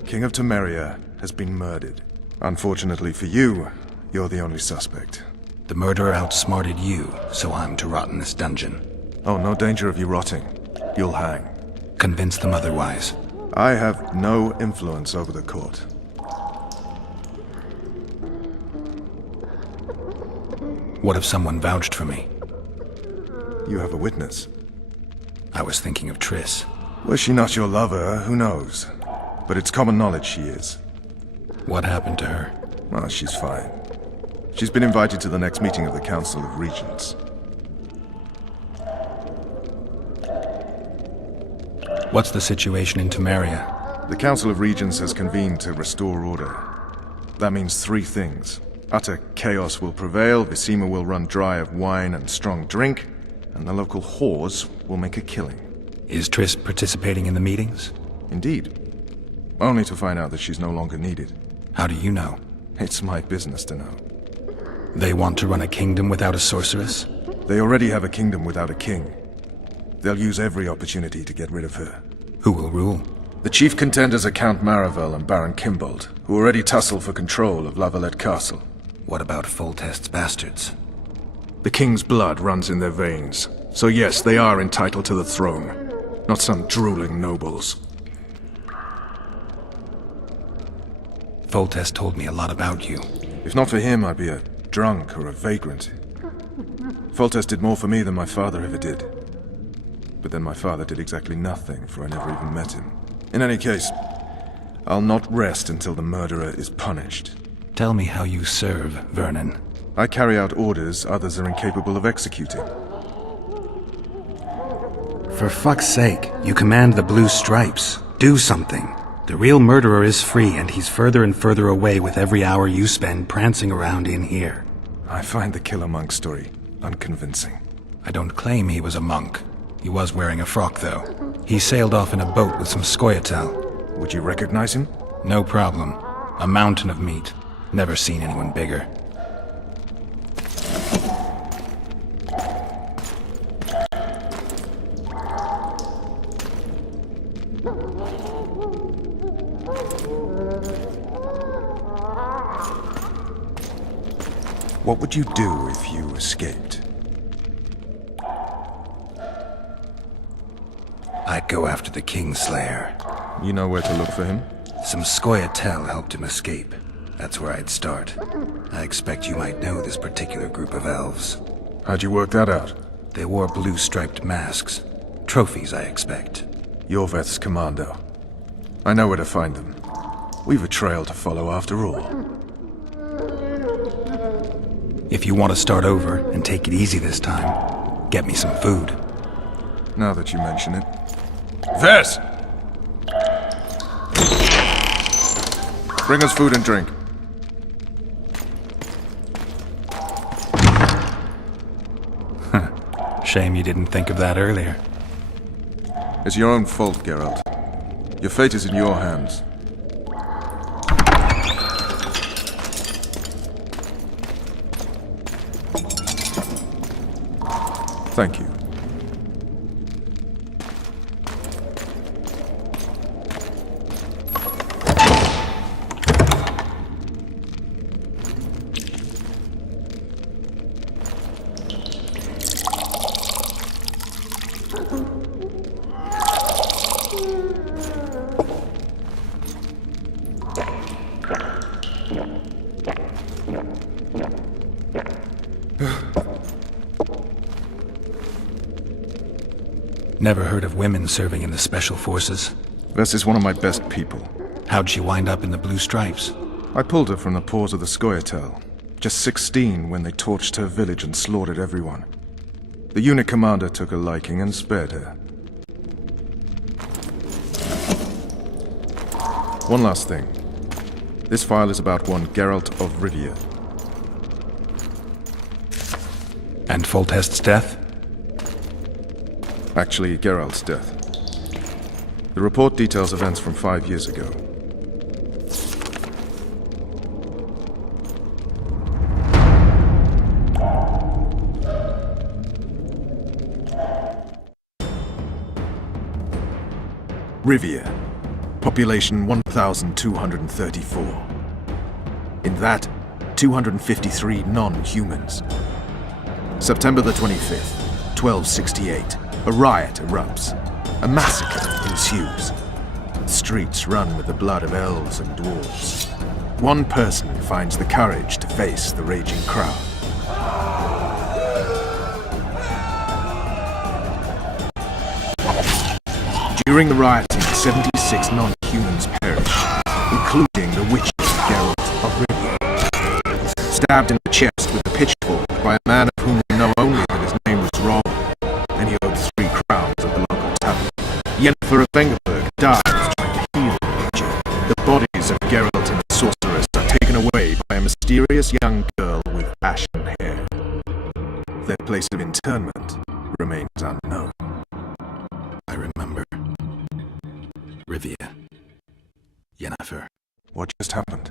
King of Temeria, has been murdered. Unfortunately for you, you're the only suspect. The murderer outsmarted you, so I'm to rot in this dungeon. Oh, no danger of you rotting. You'll hang. Convince them otherwise. I have no influence over the court. What if someone vouched for me? You have a witness. I was thinking of Triss. Was she not your lover? Who knows? But it's common knowledge she is. What happened to her? Oh, she's fine. She's been invited to the next meeting of the Council of Regents. What's the situation in Temeria? The Council of Regents has convened to restore order. That means three things. Utter chaos will prevail, Vizima will run dry of wine and strong drink, and the local whores will make a killing. Is Triss participating in the meetings? Indeed. Only to find out that she's no longer needed. How do you know? It's my business to know. They want to run a kingdom without a sorceress? They already have a kingdom without a king. They'll use every opportunity to get rid of her. Who will rule? The chief contenders are Count Maravel and Baron Kimbold, who already tussle for control of La Valette Castle. What about Foltest's bastards? The king's blood runs in their veins, so yes, they are entitled to the throne. Not some drooling nobles. Foltest told me a lot about you. If not for him, I'd be a drunk or a vagrant. Foltest did more for me than my father ever did. But then my father did exactly nothing, for I never even met him. In any case, I'll not rest until the murderer is punished. Tell me how you serve, Vernon. I carry out orders others are incapable of executing. For fuck's sake, you command the Blue Stripes. Do something. The real murderer is free, and he's further and further away with every hour you spend prancing around in here. I find the Killer Monk story unconvincing. I don't claim he was a monk. He was wearing a frock, though. He sailed off in a boat with some Scoia'tael. Would you recognize him? No problem. A mountain of meat. Never seen anyone bigger. What would you do if you escaped? I'd go after the Kingslayer. You know where to look for him? Some Scoia'tael helped him escape. That's where I'd start. I expect you might know this particular group of elves. How'd you work that out? They wore blue-striped masks. Trophies, I expect. Yorveth's commando. I know where to find them. We've a trail to follow after all. If you want to start over and take it easy this time, get me some food. Now that you mention it. Vess! Bring us food and drink. Shame you didn't think of that earlier. It's your own fault, Geralt. Your fate is in your hands. Thank you. Never heard of women serving in the Special Forces. Vess is one of my best people. How'd she wind up in the Blue Stripes? I pulled her from the paws of the Scoia'tael. Just 16 when they torched her village and slaughtered everyone. The unit commander took a liking and spared her. One last thing. This file is about one Geralt of Rivia. And Foltest's death? Actually, Geralt's death. The report details events from 5 years ago. Rivia. Population 1,234. In that, 253 non-humans. September the 25th, 1268. A riot erupts. A massacre ensues. Streets run with the blood of elves and dwarves. One person finds the courage to face the raging crowd. During the rioting, 76 non-humans perished, including the witches Geralt of Rivia. Stabbed in the chest with a pitchfork by a man of whom we know only that his name was Rob, and he owed 3 crowns at the local tavern. Yennefer of Vengerberg dies trying to heal the witcher. The bodies of Geralt and the sorceress are taken away by a mysterious young girl with ashen hair. Their place of internment remains unknown. I remember. Yennefer. What just happened?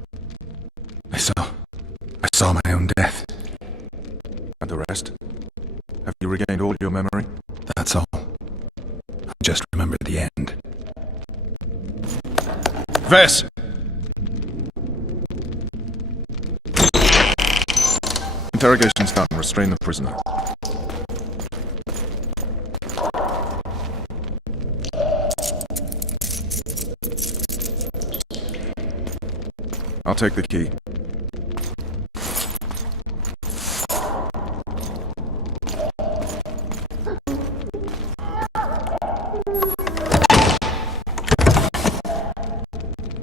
I saw my own death. And the rest? Have you regained all your memory? That's all. I just remember the end. Ves! Interrogation's done. Restrain the prisoner. I'll take the key.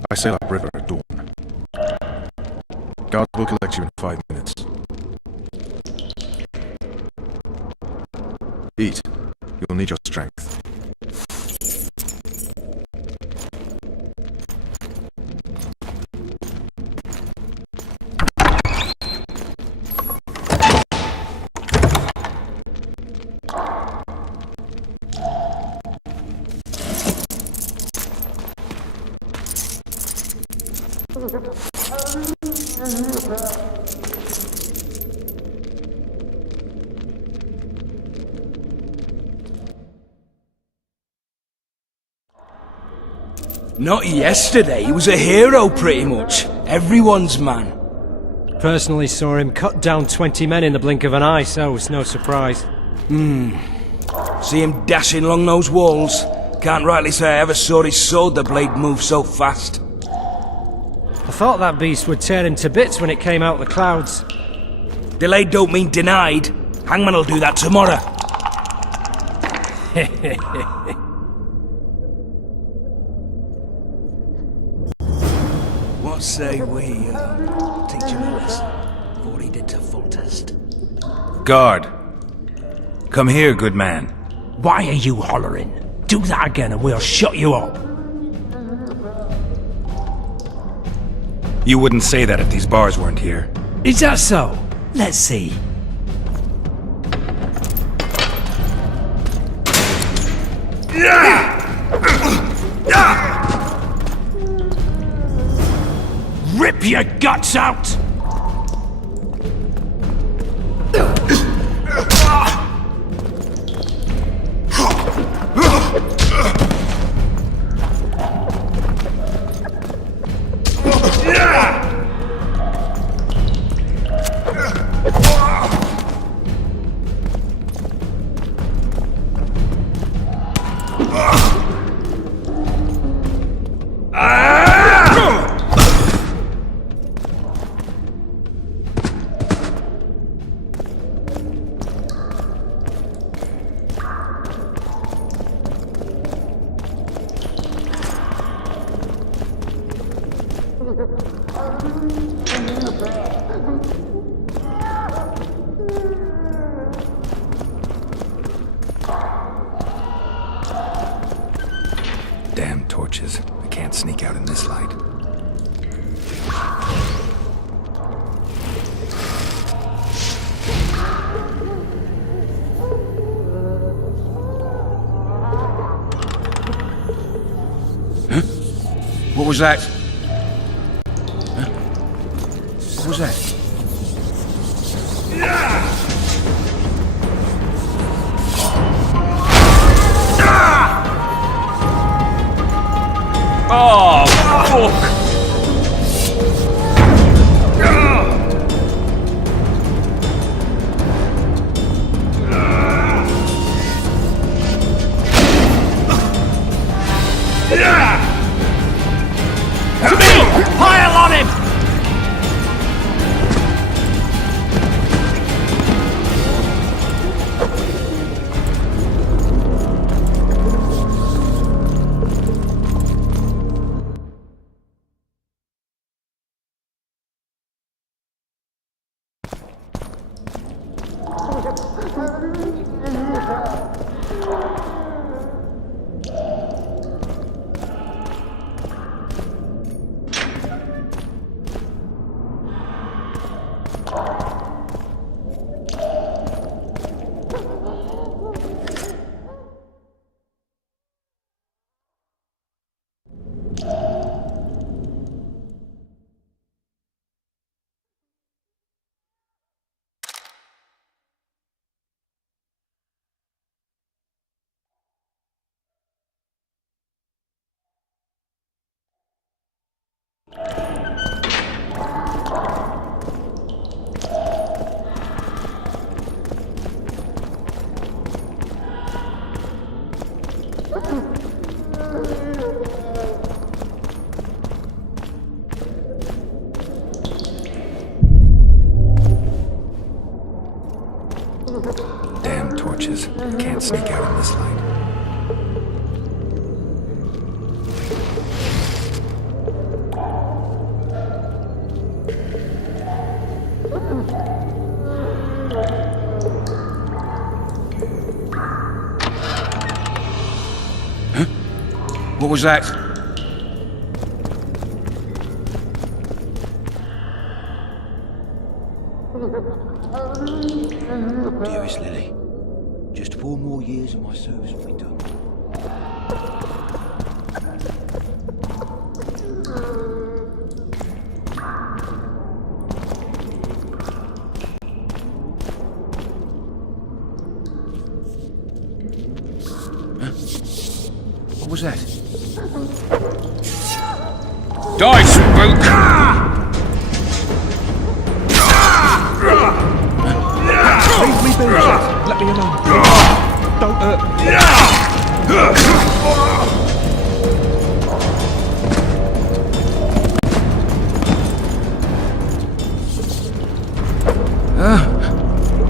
I sail upriver at dawn. Guards will collect you in 5 minutes. Eat. You'll need your strength. Not yesterday, he was a hero pretty much. Everyone's man. Personally saw him cut down 20 men in the blink of an eye, so it's no surprise. See him dashing along those walls. Can't rightly say I ever saw his sword the blade move so fast. I thought that beast would tear him to bits when it came out the clouds. Delayed don't mean denied. Hangman'll do that tomorrow. What say we teach him a lesson, what he did to Foltest? Guard. Come here, good man. Why are you hollering? Do that again and we'll shut you up. You wouldn't say that if these bars weren't here. Is that so? Let's see. Rip your guts out! Damn torches. I can't sneak out in this light. Huh? What was that? Huh? What was that? Oh, fuck! Pile on him! torches. Can't sneak out in this light. What was that? Dearest Lily, just 4 more years of my service will be done. What was that? Die, spook! Leave me be, Jack. Let me alone. Don't hurt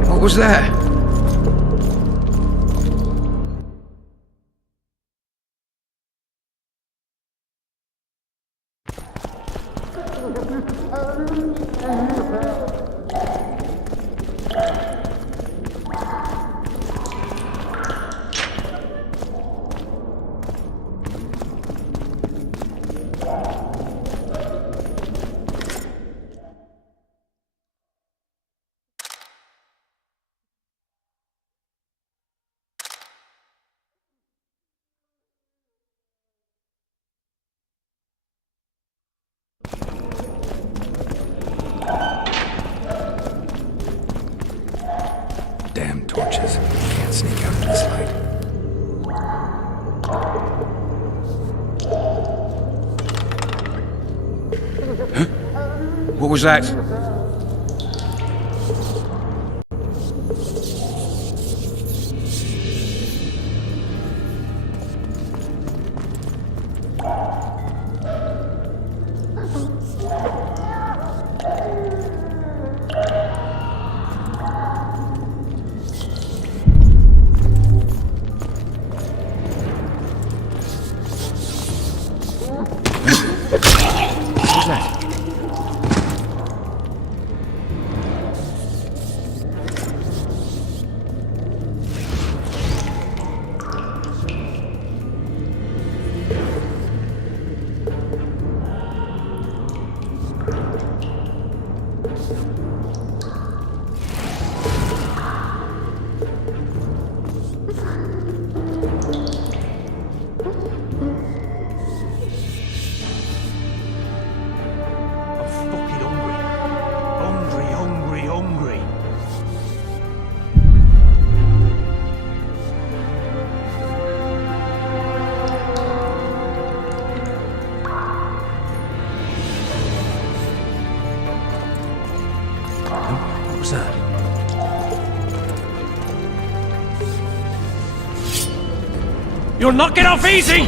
What was that? Damn torches. Can't sneak out in this light. What was that? What was that? You'll knock it off easy!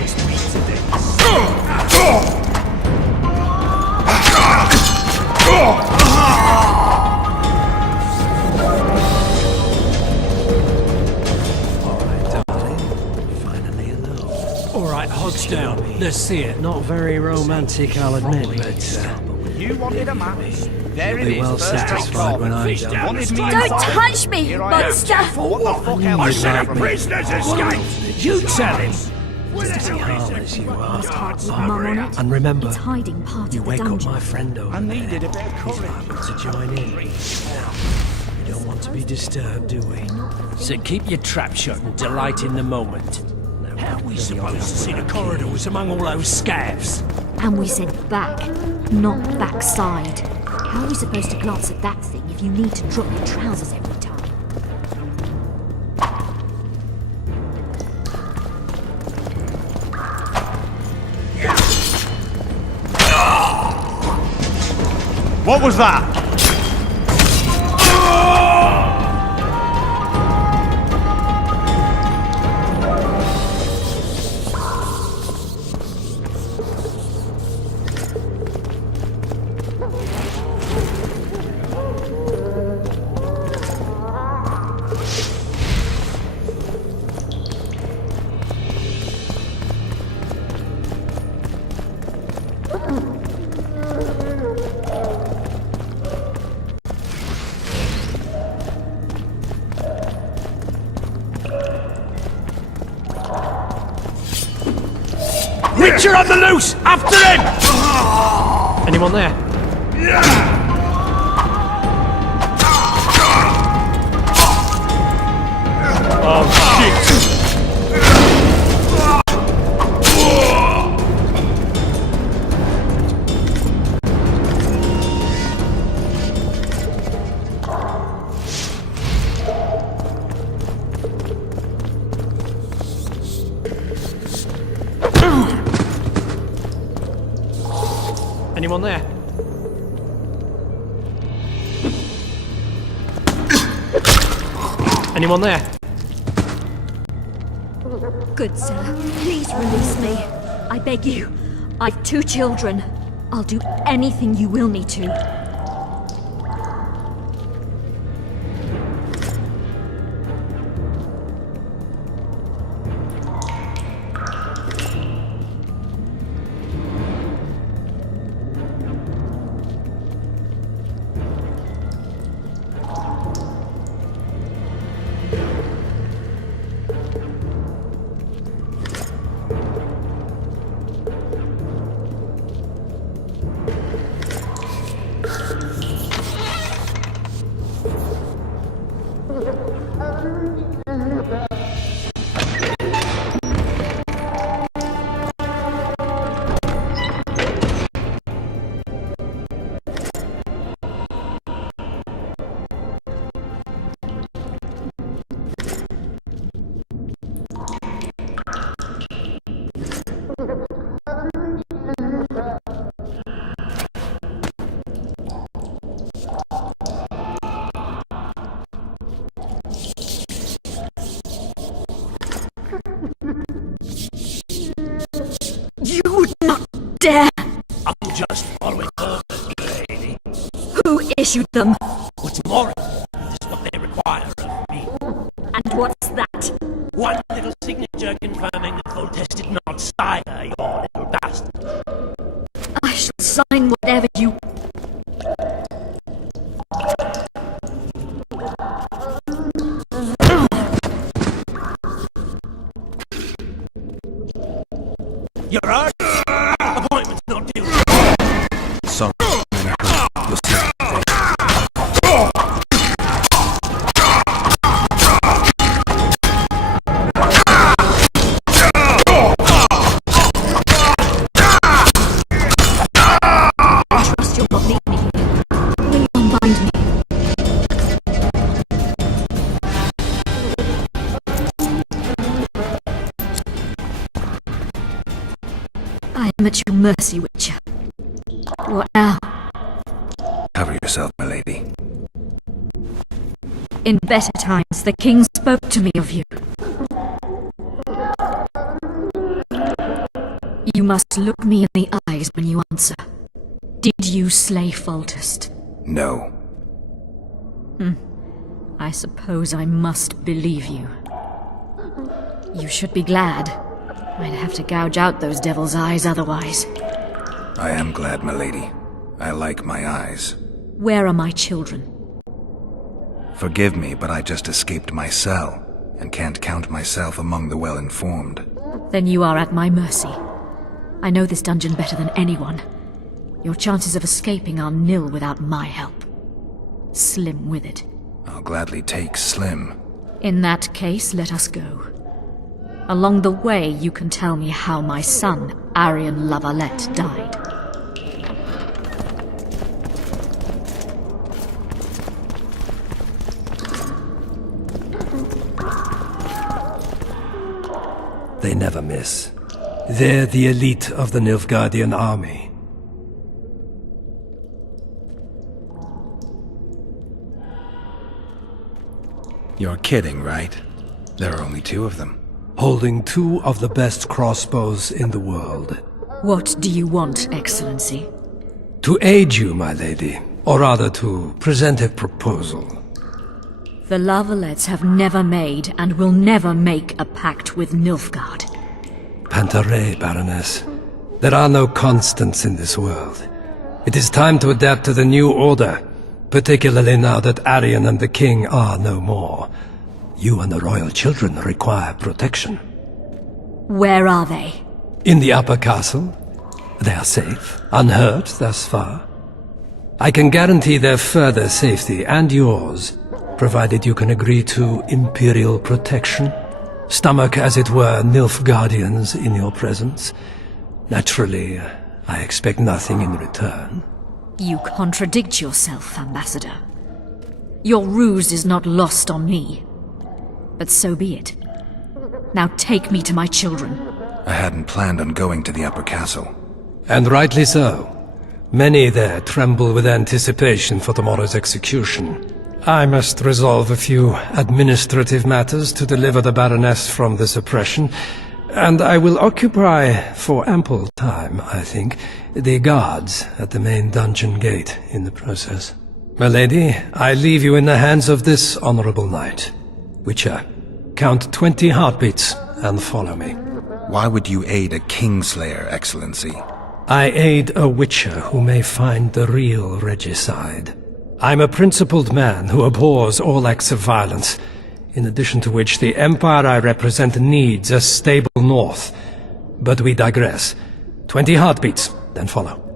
Alright, Hodge down. Let's see it. Not very romantic, I'll admit, but You wanted a map. There you'll it be is. well First rate satisfied carbon. when I'm Fish done. down. Wanted me Don't inside. touch me, Here I am. monster! What the fuck else? I said a Prisoners escaped! You tell him! Stay harmless, you are. Heart with mum on it. And remember, It's hiding part you of the wake up dungeon. my friend over I needed there. a bit of He's courage. liable to join in. We don't want to be disturbed, do we? So keep your trap shut and delight in the moment. How are we supposed to see the corridors among all those scavs? And we said back, not backside. How are we supposed to glance at that thing if you need to drop your trousers every time? What was that? Archer on the loose! After him! Anyone there? Oh, shit! Anyone there? Anyone there? Good sir, please release me. I beg you. I've 2 children. I'll do anything you will me to. You would not dare! I'm just following orders, lady. Who issued them? What's more, this is what they require of me. And what's that? One little signature confirming that Foltest did not sire your little bastard. I shall sign whatever you... Your Honor, appointment's not due. Sorry, you'll see. I trust you'll not leave me here. Will you unbind me? I am at your mercy, Witcher. What now? Cover yourself, my lady. In better times, the king spoke to me of you. You must look me in the eyes when you answer. Did you slay Foltest? No. I suppose I must believe you. You should be glad. I'd have to gouge out those devil's eyes otherwise. I am glad, my lady. I like my eyes. Where are my children? Forgive me, but I just escaped my cell, and can't count myself among the well-informed. Then you are at my mercy. I know this dungeon better than anyone. Your chances of escaping are nil without my help. Slim with it. I'll gladly take Slim. In that case, let us go. Along the way, you can tell me how my son, Arion La Valette, died. They never miss. They're the elite of the Nilfgaardian army. You're kidding, right? There are only 2 of them. Holding 2 of the best crossbows in the world. What do you want, Excellency? To aid you, my lady. Or rather, to present a proposal. The La Valettes have never made and will never make a pact with Nilfgaard. Pantaray, Baroness. There are no constants in this world. It is time to adapt to the new order, particularly now that Arion and the king are no more. You and the royal children require protection. Where are they? In the upper castle. They are safe, unhurt thus far. I can guarantee their further safety and yours, provided you can agree to Imperial protection. Stomach, as it were, Nilfgaardians in your presence. Naturally, I expect nothing in return. You contradict yourself, Ambassador. Your ruse is not lost on me. But so be it. Now take me to my children. I hadn't planned on going to the upper castle. And rightly so. Many there tremble with anticipation for tomorrow's execution. I must resolve a few administrative matters to deliver the Baroness from this oppression, and I will occupy, for ample time, I think, the guards at the main dungeon gate in the process. My lady, I leave you in the hands of this honorable knight. Witcher, count 20 heartbeats and follow me. Why would you aid a Kingslayer, Excellency? I aid a Witcher who may find the real regicide. I'm a principled man who abhors all acts of violence, in addition to which the Empire I represent needs a stable north. But we digress. 20 heartbeats, then follow.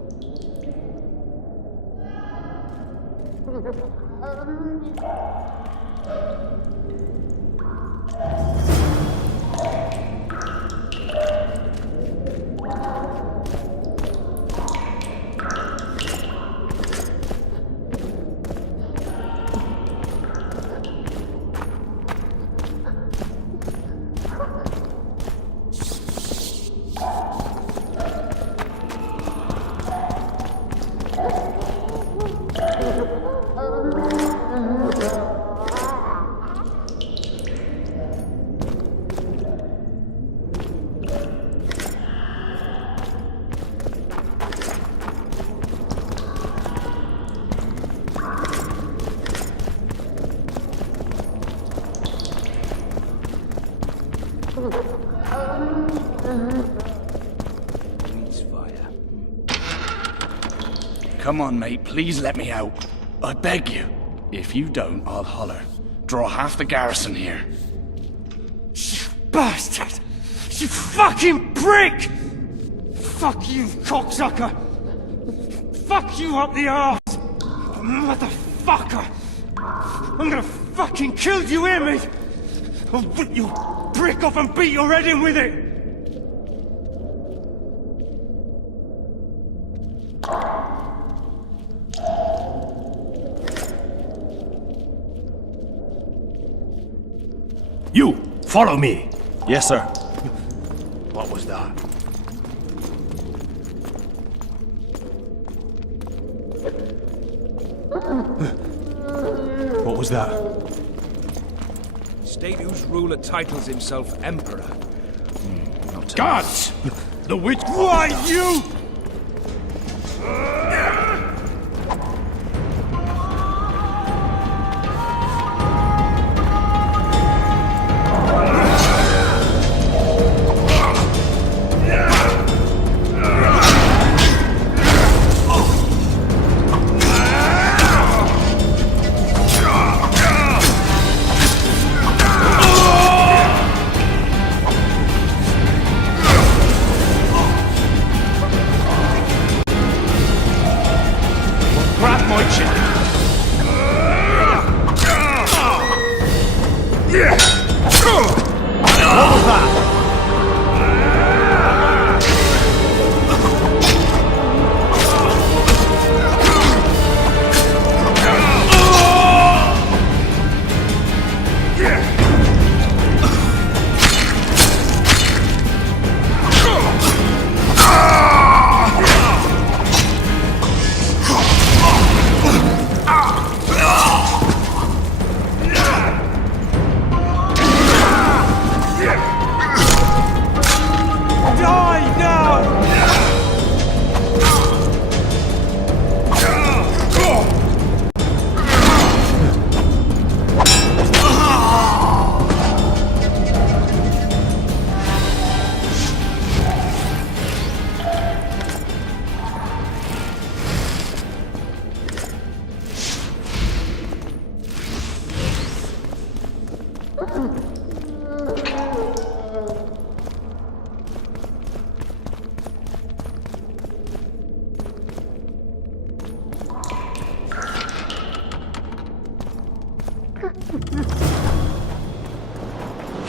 Come on, mate, please let me out. I beg you. If you don't, I'll holler. Draw half the garrison here. You bastard! You fucking prick! Fuck you, cocksucker! Fuck you up the arse! Motherfucker! I'm gonna fucking kill you here, mate! I'll rip your brick off and beat your head in with it! You, follow me. Yes, sir. What was that? What was that? State whose ruler titles himself Emperor. Guards! The witch. Why, you!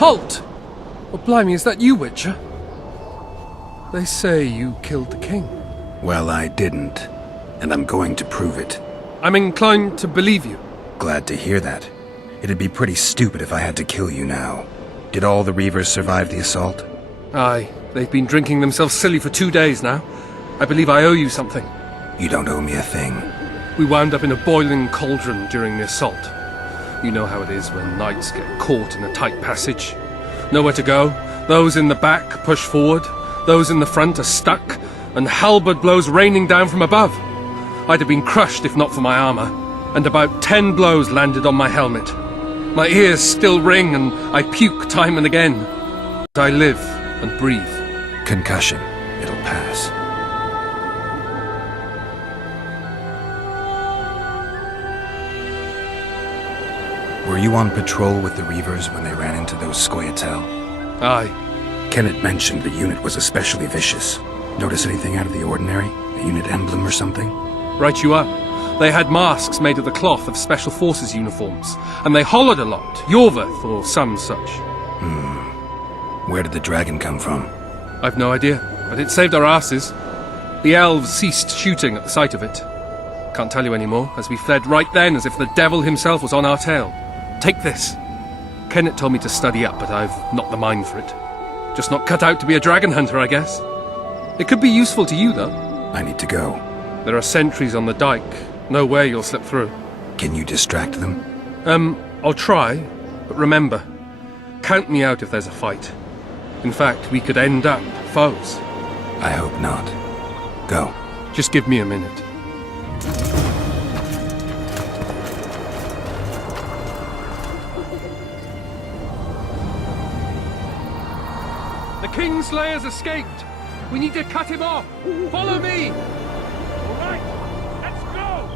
Halt! Oh, blimey, is that you, Witcher? They say you killed the king. Well, I didn't. And I'm going to prove it. I'm inclined to believe you. Glad to hear that. It'd be pretty stupid if I had to kill you now. Did all the Reavers survive the assault? Aye, they've been drinking themselves silly for 2 days now. I believe I owe you something. You don't owe me a thing. We wound up in a boiling cauldron during the assault. You know how it is when knights get caught in a tight passage. Nowhere to go. Those in the back push forward. Those in the front are stuck. And halberd blows raining down from above. I'd have been crushed if not for my armor. And about 10 blows landed on my helmet. My ears still ring and I puke time and again. But I live and breathe. Concussion. It'll pass. Were you on patrol with the Reavers when they ran into those Scoia'tael? Aye. Kenneth mentioned the unit was especially vicious. Notice anything out of the ordinary? A unit emblem or something? Right you are. They had masks made of the cloth of Special Forces uniforms, and they hollered a lot, Yorveth or some such. Where did the dragon come from? I've no idea, but it saved our asses. The elves ceased shooting at the sight of it. Can't tell you anymore, as we fled right then as if the devil himself was on our tail. Take this. Kenneth told me to study up, but I've not the mind for it. Just not cut out to be a dragon hunter, I guess. It could be useful to you, though. I need to go. There are sentries on the dike. No way you'll slip through. Can you distract them? I'll try, but remember, count me out if there's a fight. In fact, we could end up foes. I hope not. Go. Just give me a minute. The Kingslayer's escaped! We need to cut him off! Follow me! All right, let's go!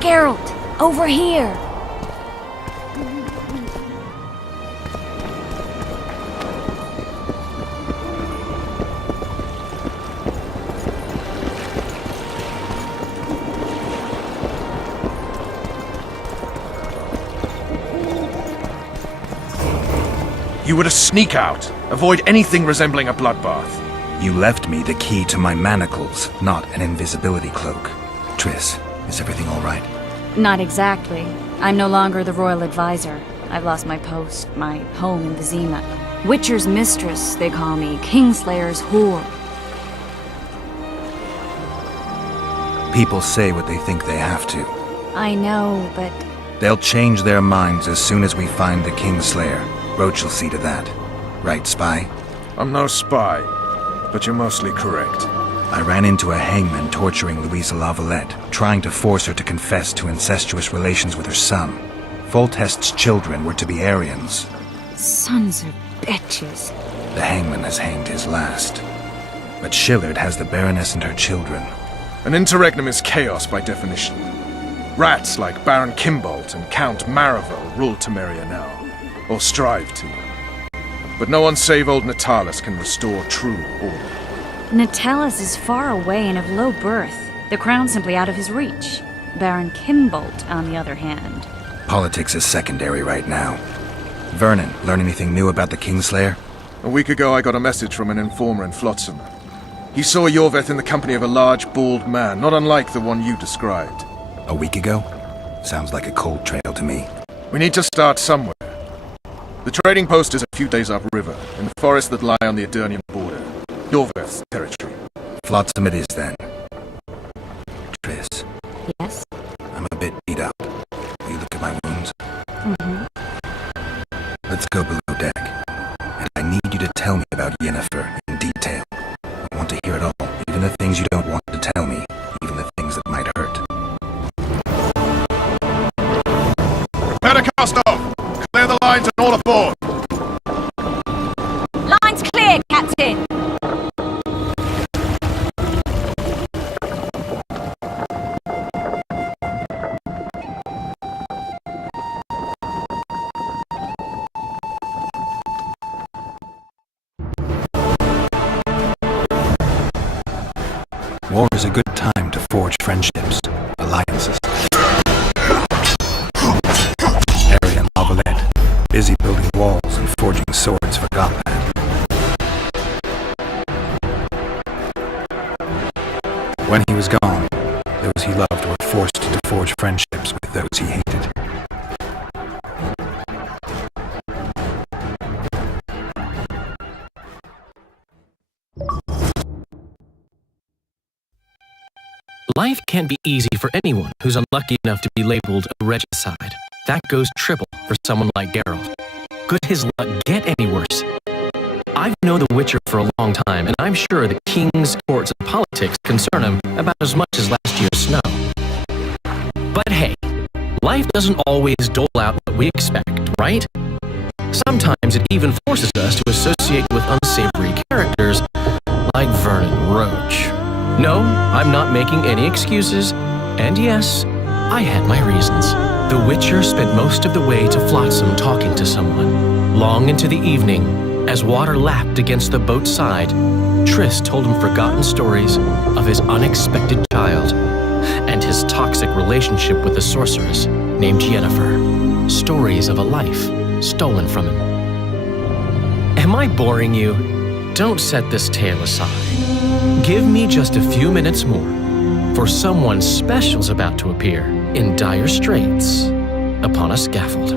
Geralt, over here! You were to sneak out. Avoid anything resembling a bloodbath. You left me the key to my manacles, not an invisibility cloak. Triss, is everything all right? Not exactly. I'm no longer the royal advisor. I've lost my post, my home in Vizima. Witcher's mistress, they call me. Kingslayer's whore. People say what they think they have to. I know, but... They'll change their minds as soon as we find the Kingslayer. Roach will see to that. Right, spy? I'm no spy, but you're mostly correct. I ran into a hangman torturing Louisa Lavalette, trying to force her to confess to incestuous relations with her son. Foltest's children were to be Aryans. Sons of bitches. The hangman has hanged his last. But Shillard has the Baroness and her children. An interregnum is chaos by definition. Rats like Baron Kimbolt and Count Maravel rule Temeria now, or strive to. But no one save old Natalis can restore true order. Natalis is far away and of low birth. The crown's simply out of his reach. Baron Kimbolt, on the other hand. Politics is secondary right now. Vernon, learn anything new about the Kingslayer? A week ago I got a message from an informer in Flotsam. He saw Yorveth in the company of a large, bald man, not unlike the one you described. A week ago? Sounds like a cold trail to me. We need to start somewhere. The trading post is a few days upriver, in the forests that lie on the Edirnian border. Yorveth's territory. Flotsam it is, then. Triss. Yes? I'm a bit beat up. Will you look at my wounds? Mm-hmm. Let's go below deck. And I need you to tell me about Yennefer in detail. I want to hear it all, even the things you don't want to tell me, even the things that might hurt. Prepare to cast off! Clear the lines and all aboard! Lines clear, Captain! War is a good time to forge friendships, alliances. Harry and Lavalette, busy building walls and forging swords for Gotham. When he was gone, those he loved were forced to forge friendships with those he hated. Life can't be easy for anyone who's unlucky enough to be labeled a regicide. That goes triple for someone like Geralt. Could his luck get any worse? I've known The Witcher for a long time, and I'm sure the kings, courts, and politics concern him about as much as last year's snow. But hey, life doesn't always dole out what we expect, right? Sometimes it even forces us to associate with unsavory characters like Vernon Roach. No, I'm not making any excuses, and yes, I had my reasons. The Witcher spent most of the way to Flotsam talking to someone. Long into the evening, as water lapped against the boat's side, Triss told him forgotten stories of his unexpected child and his toxic relationship with a sorceress named Yennefer. Stories of a life stolen from him. Am I boring you? Don't set this tale aside. Give me just a few minutes more, for someone special's about to appear in dire straits upon a scaffold.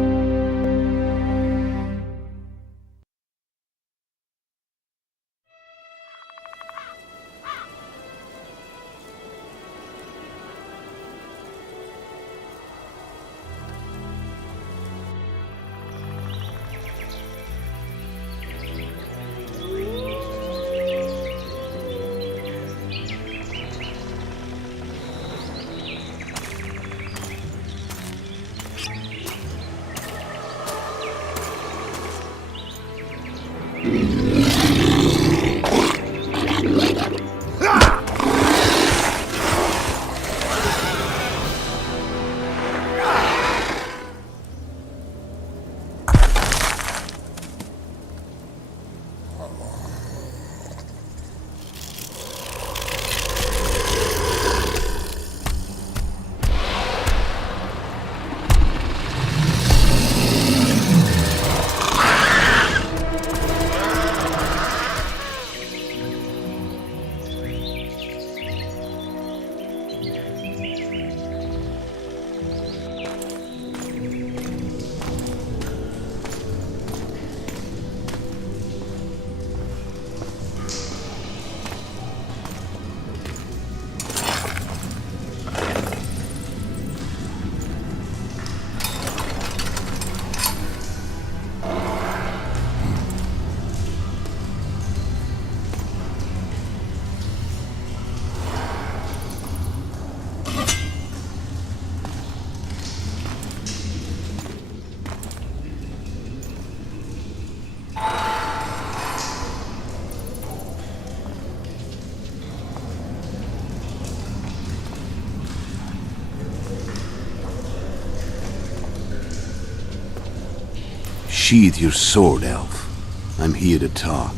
Sheathe your sword, Elf. I'm here to talk.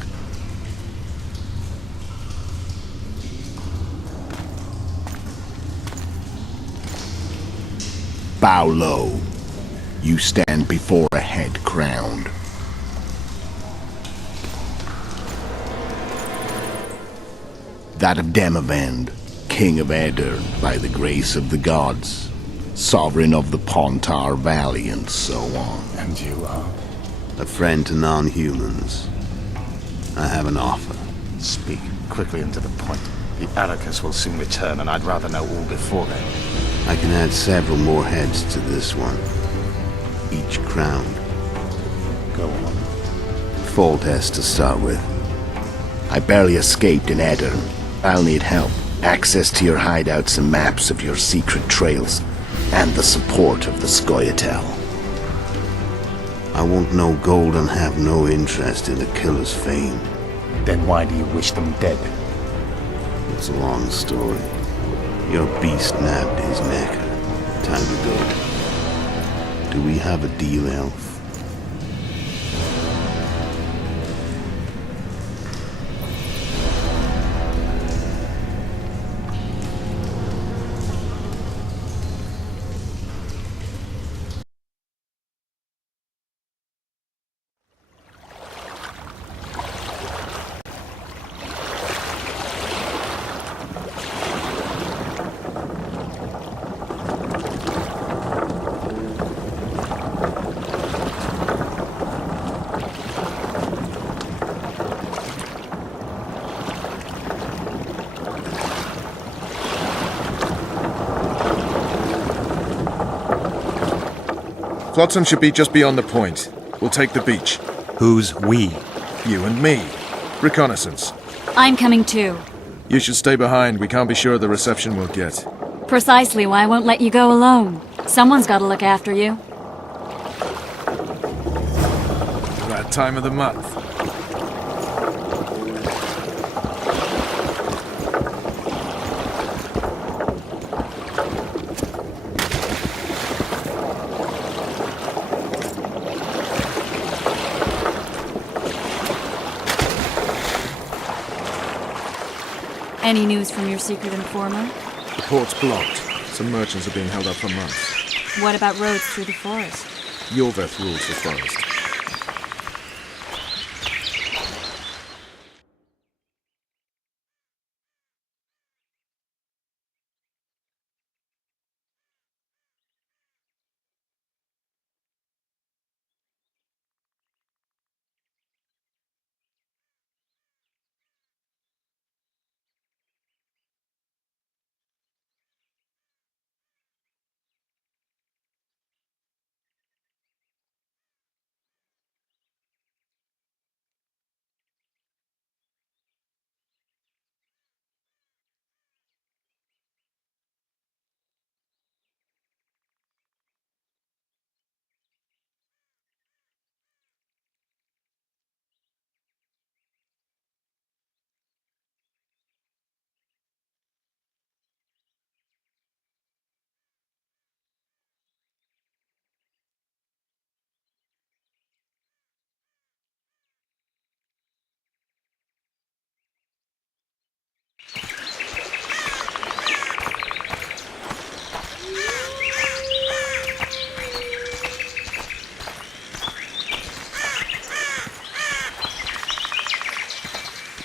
Bow low. You stand before a head crowned. That of Demavend, King of Edirn, by the grace of the gods, sovereign of the Pontar Valley, and so on. And you are? A friend to non-humans. I have an offer. Speak quickly and to the point. The Arrakis will soon return, and I'd rather know all before then. I can add several more heads to this one. Each crowned. Go on. Foltest to start with. I barely escaped in Edirn. I'll need help. Access to your hideouts and maps of your secret trails. And the support of the Scoia'tael. I want no gold and have no interest in the killer's fame. Then why do you wish them dead? It's a long story. Your beast nabbed his neck. Time to go. Do we have a deal, Elf? Flotsam should be just beyond the point. We'll take the beach. Who's we? You and me. Reconnaissance. I'm coming too. You should stay behind. We can't be sure of the reception we'll get. Precisely why I won't let you go alone. Someone's got to look after you. That time of the month. Any news from your secret informer? The port's blocked. Some merchants are being held up for months. What about roads through the forest? Yorveth rules the forest.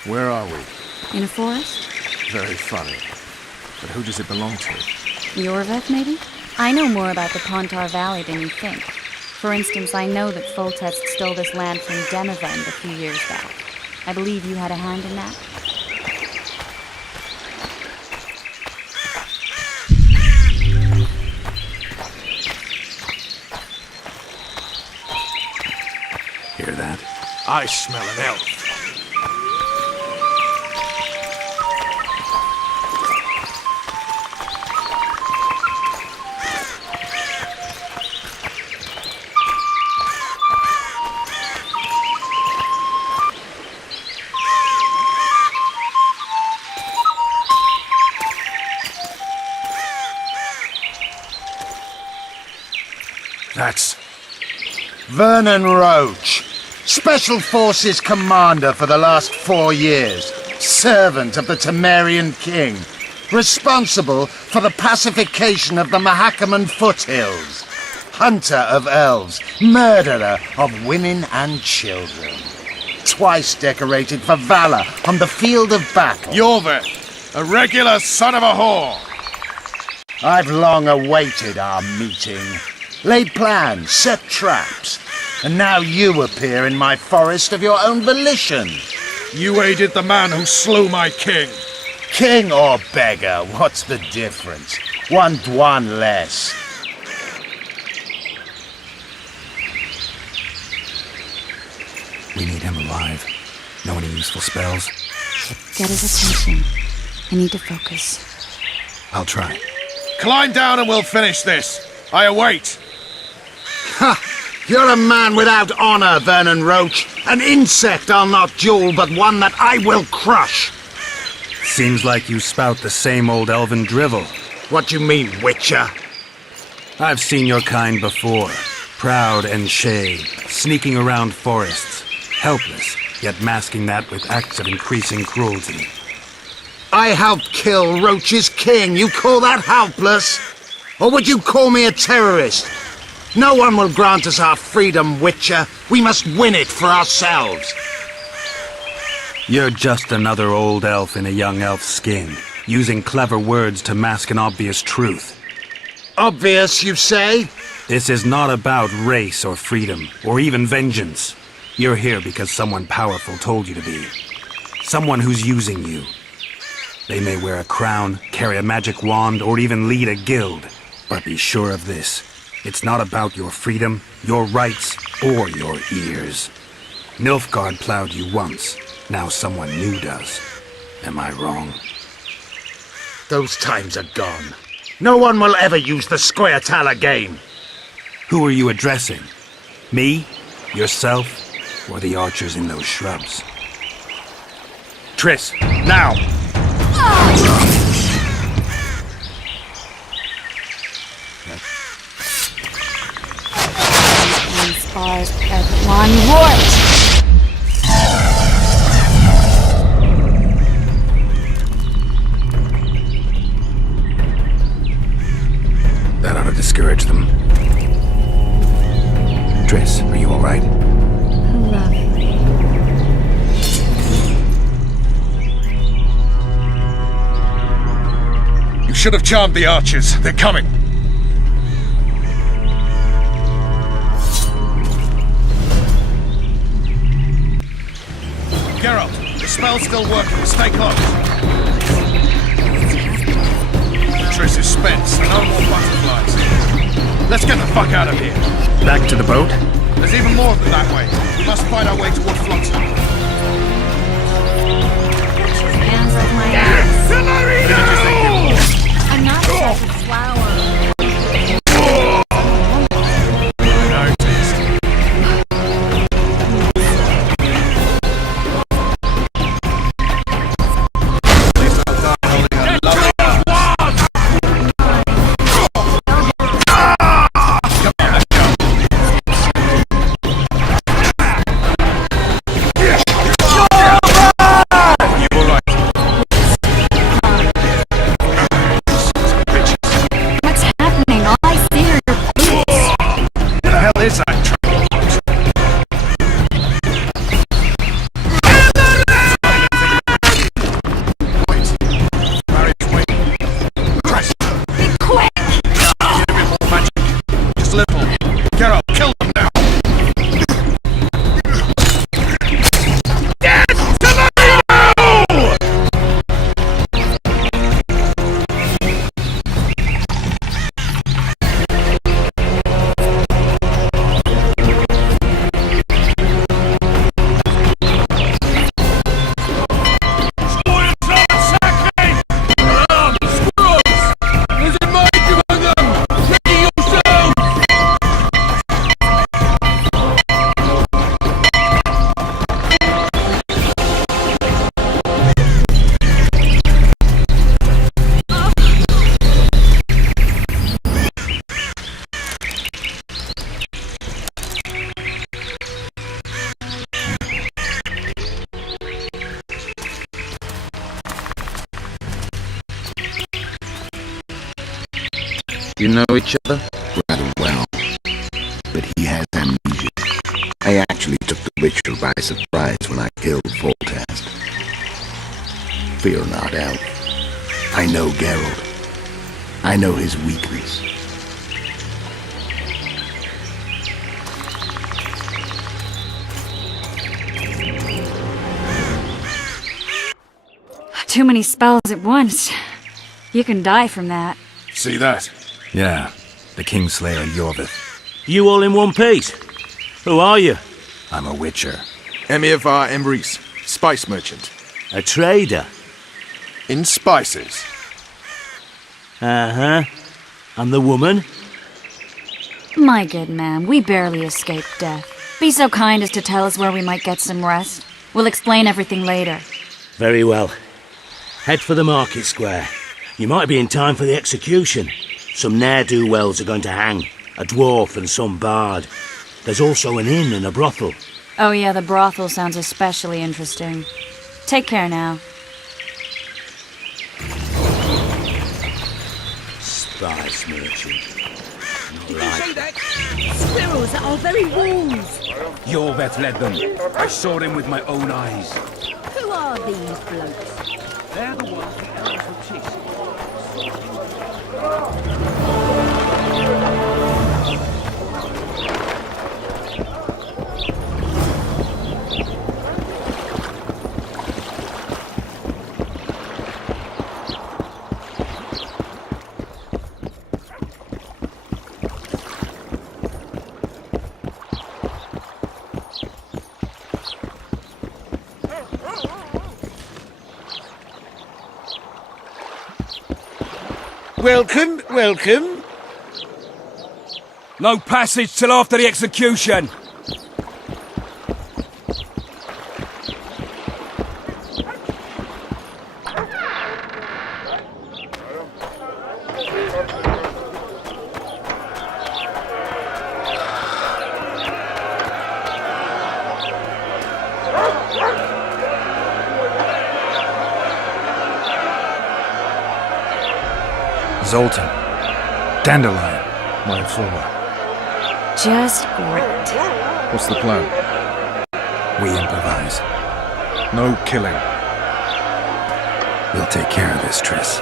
Where are we? In a forest? Very funny. But who does it belong to? Yorveth, maybe? I know more about the Pontar Valley than you think. For instance, I know that Foltest stole this land from Demavend a few years back. I believe you had a hand in that. Hear that? I smell an elf. That's... Vernon Roach, Special Forces Commander for the last 4 years, servant of the Temerian King, responsible for the pacification of the Mahakaman foothills, hunter of elves, murderer of women and children, twice decorated for valor on the field of battle. Yorveth, a regular son of a whore! I've long awaited our meeting. Laid plans, set traps, and now you appear in my forest of your own volition. You aided the man who slew my king. King or beggar, what's the difference? One Dwan less. We need him alive. Know any useful spells? Get his attention. I need to focus. I'll try. Climb down and we'll finish this. I await. Ha! You're a man without honor, Vernon Roach. An insect I'll not duel, but one that I will crush. Seems like you spout the same old elven drivel. What do you mean, Witcher? I've seen your kind before. Proud and shay, sneaking around forests. Helpless, yet masking that with acts of increasing cruelty. I helped kill Roach's king. You call that helpless? Or would you call me a terrorist? No one will grant us our freedom, Witcher. We must win it for ourselves. You're just another old elf in a young elf's skin, using clever words to mask an obvious truth. Obvious, you say? This is not about race or freedom, or even vengeance. You're here because someone powerful told you to be. Someone who's using you. They may wear a crown, carry a magic wand, or even lead a guild. But be sure of this. It's not about your freedom, your rights, or your ears. Nilfgaard plowed you once. Now someone new does. Am I wrong? Those times are gone. No one will ever use the Squirtle again. Who are you addressing? Me? Yourself? Or the archers in those shrubs? Triss, now! Spars one wart! That ought to discourage them. Triss, are you alright? Lovely. You should have charmed the archers. They're coming. Geralt, the spell's still working. Stay close. Triss is spent, so no more butterflies. Let's get the fuck out of here. Back to the boat? There's even more than that way. We must find our way toward Flotsam. Hands off my ass. I'm not a flower. You know each other? Rather well. But he has amnesia. I actually took the Witcher by surprise when I killed Foltest. Fear not, Elf. I know Geralt. I know his weakness. Too many spells at once. You can die from that. See that? Yeah, the Kingslayer Yorvith. You all in one piece? Who are you? I'm a Witcher. Emir var Emrys, spice merchant. A trader? In spices. Uh-huh. And the woman? My good man, we barely escaped death. Be so kind as to tell us where we might get some rest. We'll explain everything later. Very well. Head for the market square. You might be in time for the execution. Some ne'er-do-wells are going to hang. A dwarf and some bard. There's also an inn and a brothel. Oh yeah, the brothel sounds especially interesting. Take care now. Spice merchant. Did you see that? Squirrels at our very walls! Yorveth led them. I saw them with my own eyes. Who are these blokes? They're the ones the elves were chasing. Welcome, welcome. No passage till after the execution. Zoltan. Dandelion, my informer. Just great. What's the plan? We improvise. No killing. We'll take care of this, Triss.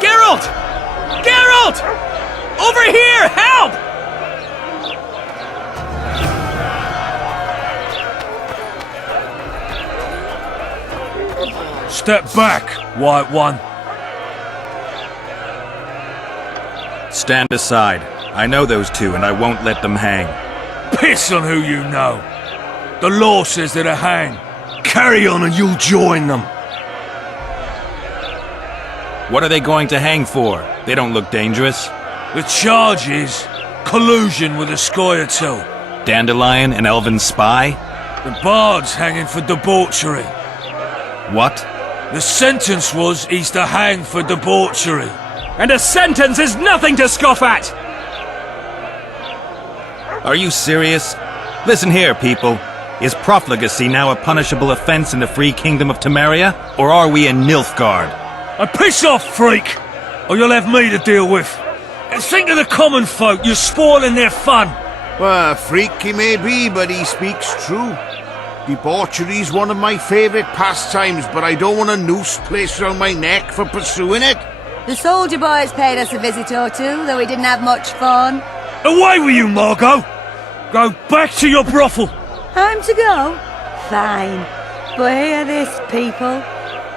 Geralt! Geralt! Over here! Help! Step back, White One. Stand aside. I know those two, and I won't let them hang. Piss on who you know. The law says they're to hang. Carry on and you'll join them. What are they going to hang for? They don't look dangerous. The charge is collusion with the Scoia'tael. Dandelion, an elven spy? The bard's hanging for debauchery. What? The sentence was he's to hang for debauchery. And a sentence is nothing to scoff at! Are you serious? Listen here, people. Is profligacy now a punishable offense in the free kingdom of Temeria? Or are we in Nilfgaard? And piss off, freak! Or you'll have me to deal with. And think of the common folk, you're spoiling their fun. Well, a freak he may be, but he speaks true. Debauchery's one of my favourite pastimes, but I don't want a noose placed around my neck for pursuing it. The soldier boys paid us a visit or two, though we didn't have much fun. Away with you, Margot! Go back to your brothel! Time to go? Fine. But hear this, people.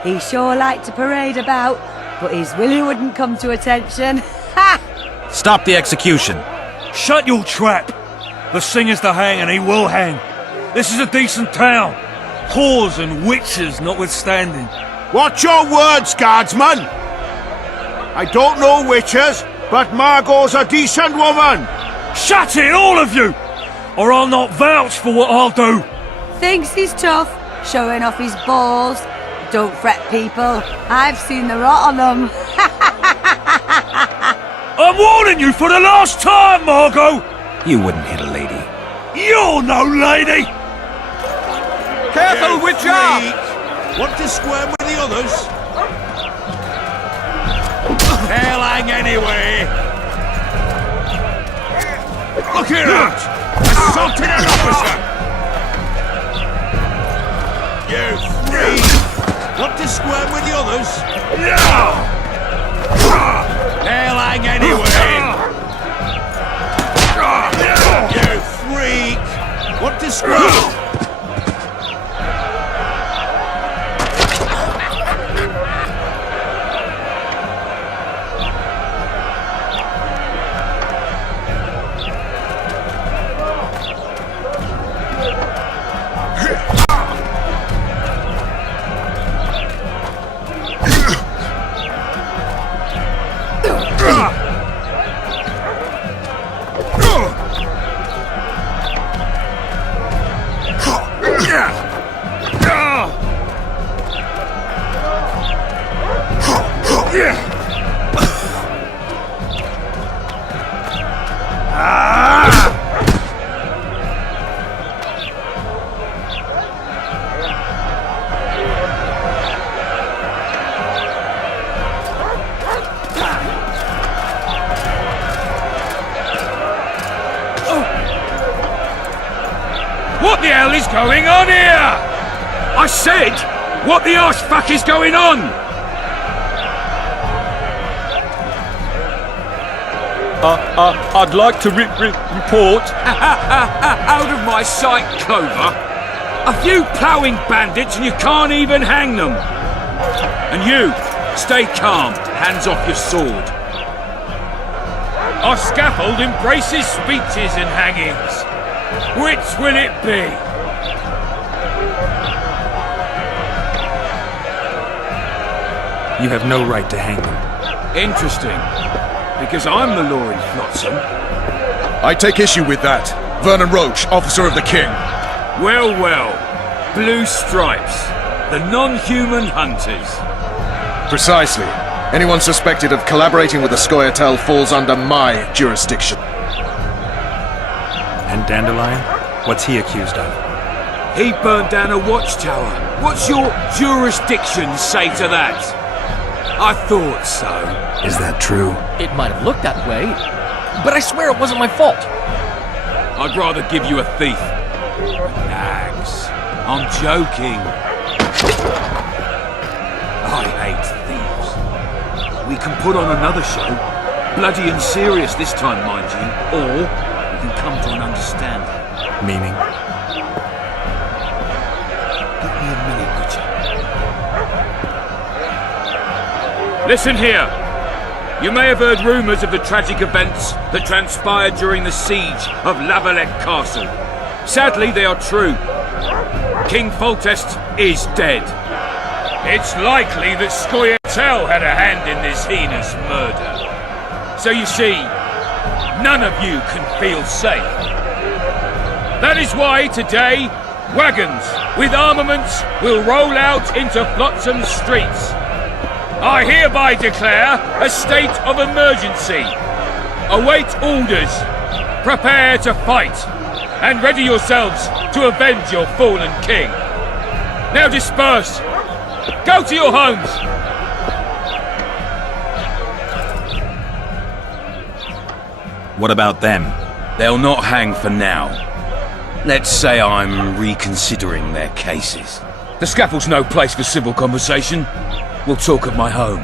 He sure liked to parade about, but his willy wouldn't come to attention. Ha! Stop the execution. Shut your trap! The singer's to hang and he will hang. This is a decent town. Whores and witches notwithstanding. Watch your words, guardsman! I don't know witches, but Margot's a decent woman! Shut it, all of you! Or I'll not vouch for what I'll do! Thinks he's tough, showing off his balls. Don't fret, people. I've seen the rot on them. I'm warning you for the last time, Margot! You wouldn't hit a lady. You're no lady! Careful, Witcher! Want to squirm with the others? They'll hang anyway! Look here out! Assaulting an officer! You freak! Want to squirm with the others? No! They'll hang anyway! You freak! Want to squirm? What the hell is going on here? I said, what the arse fuck is going on? I'd like to report. Out of my sight, Clover. A few ploughing bandits and you can't even hang them. And you, stay calm, hands off your sword. Our scaffold embraces speeches and hangings. Which will it be? You have no right to hang them. Interesting. Because I'm the law in Flotsam. I take issue with that. Vernon Roach, officer of the king. Well, well. Blue Stripes. The non-human hunters. Precisely. Anyone suspected of collaborating with the Scoia'tael falls under my jurisdiction. And Dandelion? What's he accused of? He burned down a watchtower. What's your jurisdiction say to that? I thought so. Is that true? It might have looked that way, but I swear it wasn't my fault. I'd rather give you a thief. Relax. I'm joking. I hate thieves. We can put on another show. Bloody and serious this time, mind you. Or we can come to an understanding. Meaning? Give me a minute, Witcher. Listen here. You may have heard rumours of the tragic events that transpired during the siege of Lavalette Castle. Sadly, they are true. King Foltest is dead. It's likely that Scoia'tael had a hand in this heinous murder. So you see, none of you can feel safe. That is why today, wagons with armaments will roll out into Flotsam's streets. I hereby declare a state of emergency. Await orders. Prepare to fight. And ready yourselves to avenge your fallen king. Now disperse. Go to your homes. What about them? They'll not hang for now. Let's say I'm reconsidering their cases. The scaffold's no place for civil conversation. We'll talk at my home.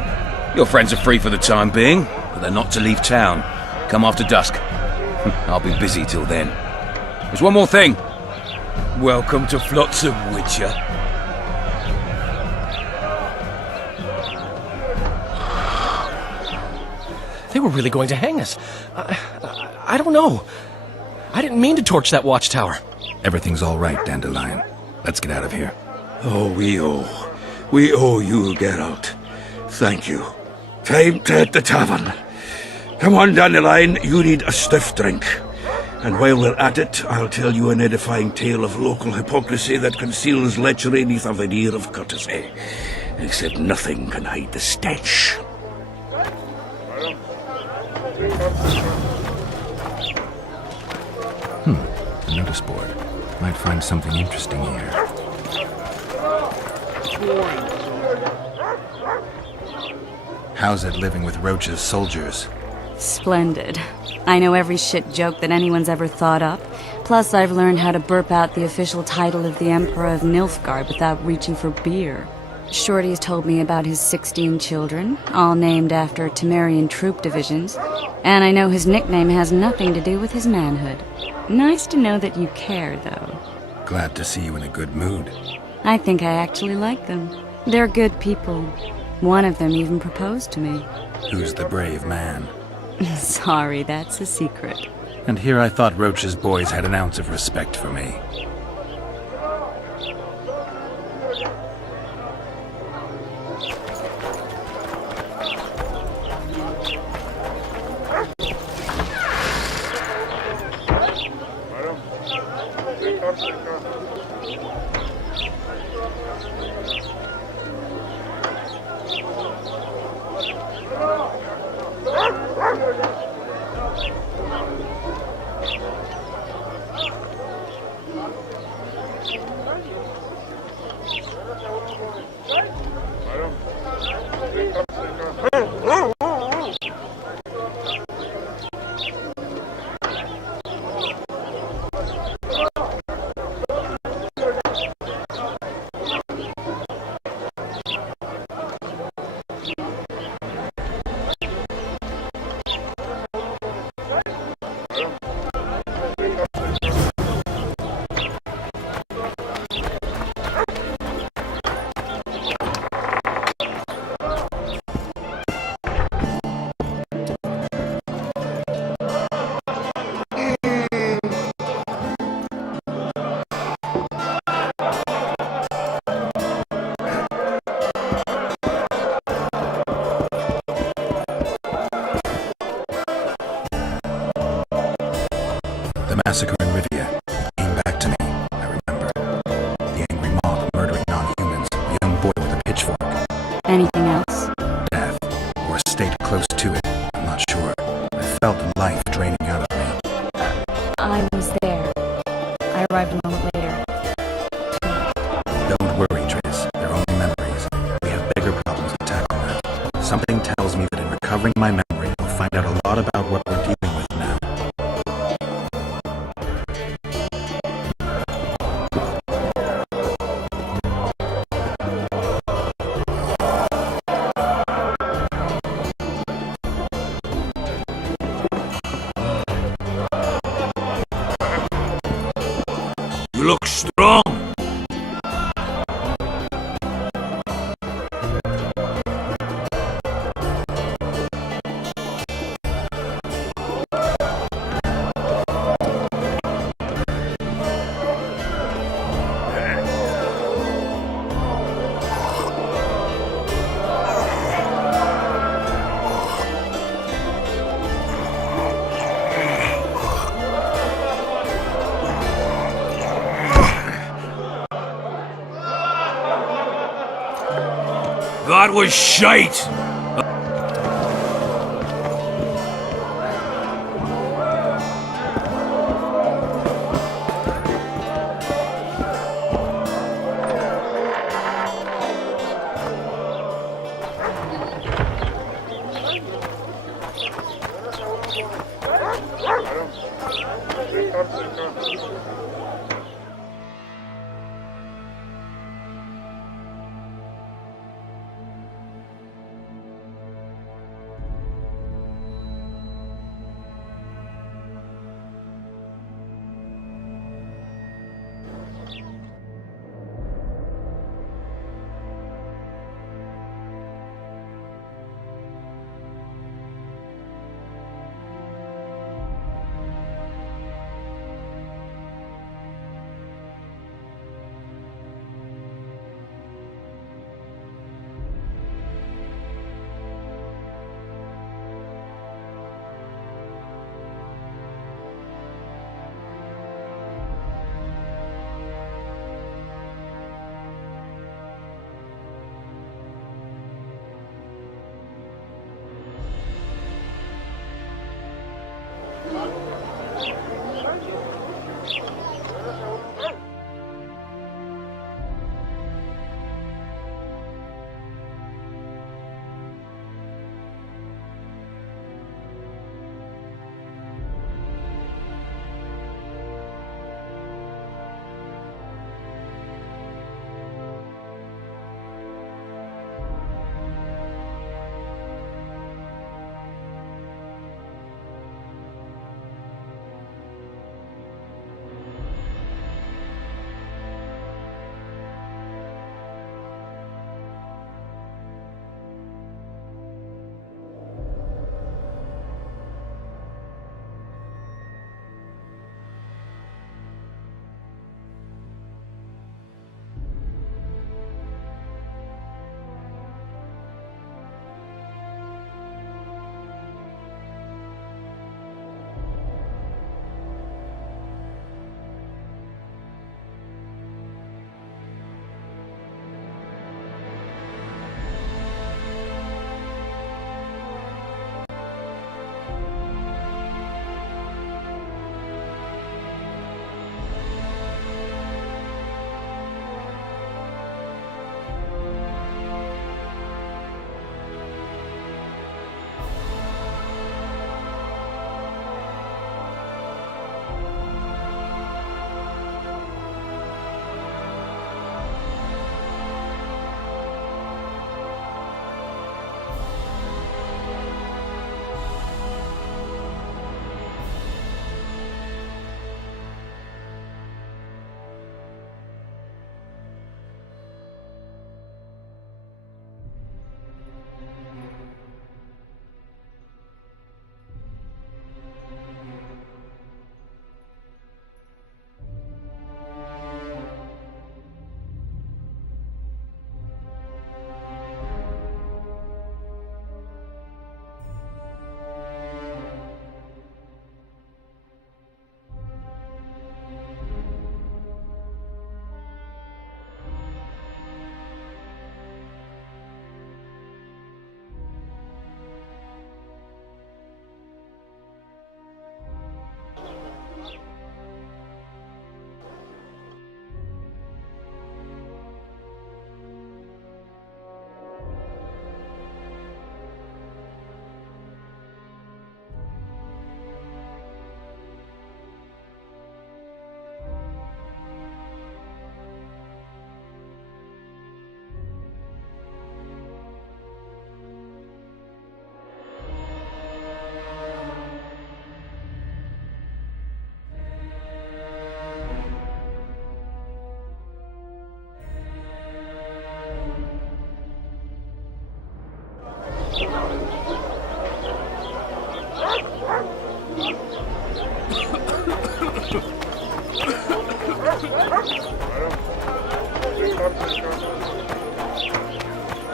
Your friends are free for the time being, but they're not to leave town. Come after dusk. I'll be busy till then. There's one more thing. Welcome to Flotsam, Witcher. They were really going to hang us. I don't know. I didn't mean to torch that watchtower. Everything's all right, Dandelion. Let's get out of here. Oh, we owe you, Geralt. Thank you. Time to hit the tavern. Come on, Dandelion, you need a stiff drink. And while we're at it, I'll tell you an edifying tale of local hypocrisy that conceals lechery neath a veneer of courtesy. Except nothing can hide the stench. A notice board. Might find something interesting here. How's it living with Roach's soldiers? Splendid. I know every shit joke that anyone's ever thought up. Plus, I've learned how to burp out the official title of the Emperor of Nilfgaard without reaching for beer. Shorty's told me about his 16 children, all named after Temerian troop divisions, and I know his nickname has nothing to do with his manhood. Nice to know that you care, though. Glad to see you in a good mood. I think I actually like them. They're good people. One of them even proposed to me. Who's the brave man? Sorry, that's a secret. And here I thought Roach's boys had an ounce of respect for me. The massacre in Rivia came back to me, I remember. The angry mob murdering non-humans, a young boy with a pitchfork. Anything else? Death, or a state close to it, I'm not sure. I felt life draining out of me. I was there. I arrived a moment later. Don't worry, Triss. They're only memories. We have bigger problems to tackle now. Something tells me that in recovering my memory, we'll find out a lot about what we're dealing with now. You look strong. That was shite!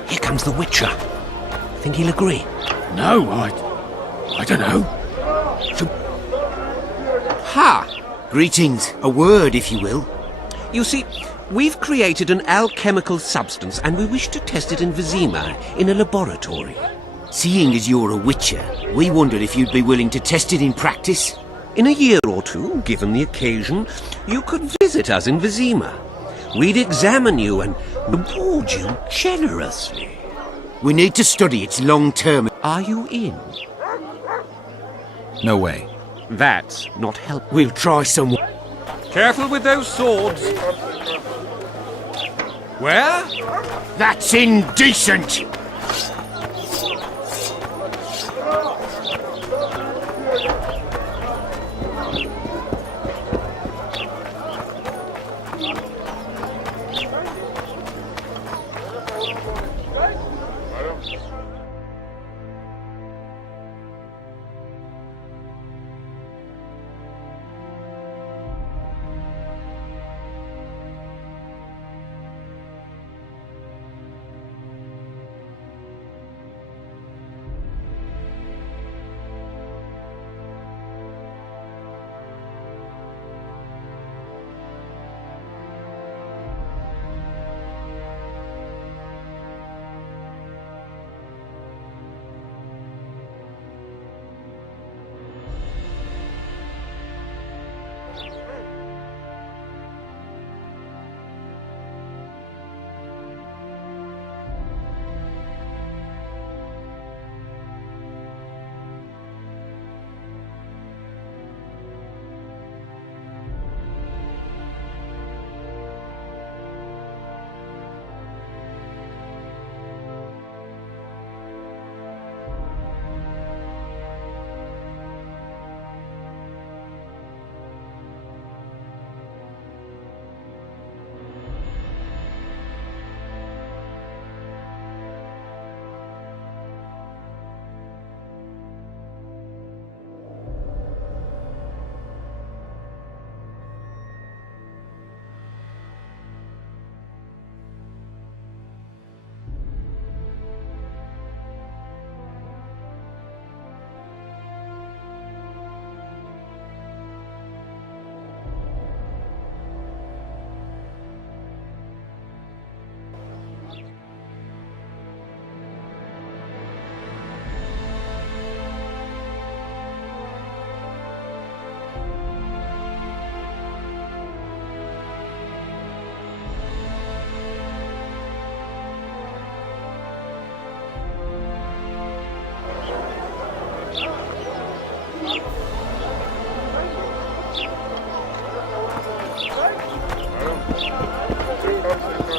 Here comes the Witcher. Think he'll agree? No, I don't know. Ha! Greetings. A word, if you will. You see, we've created an alchemical substance and we wish to test it in Vizima, in a laboratory. Seeing as you're a Witcher, we wondered if you'd be willing to test it in practice. In a year or two, given the occasion, you could visit us in Vizima. We'd examine you and reward you generously. We need to study its long term. Are you in? No way. That's not help. We'll try some. Careful with those swords. Where? That's indecent!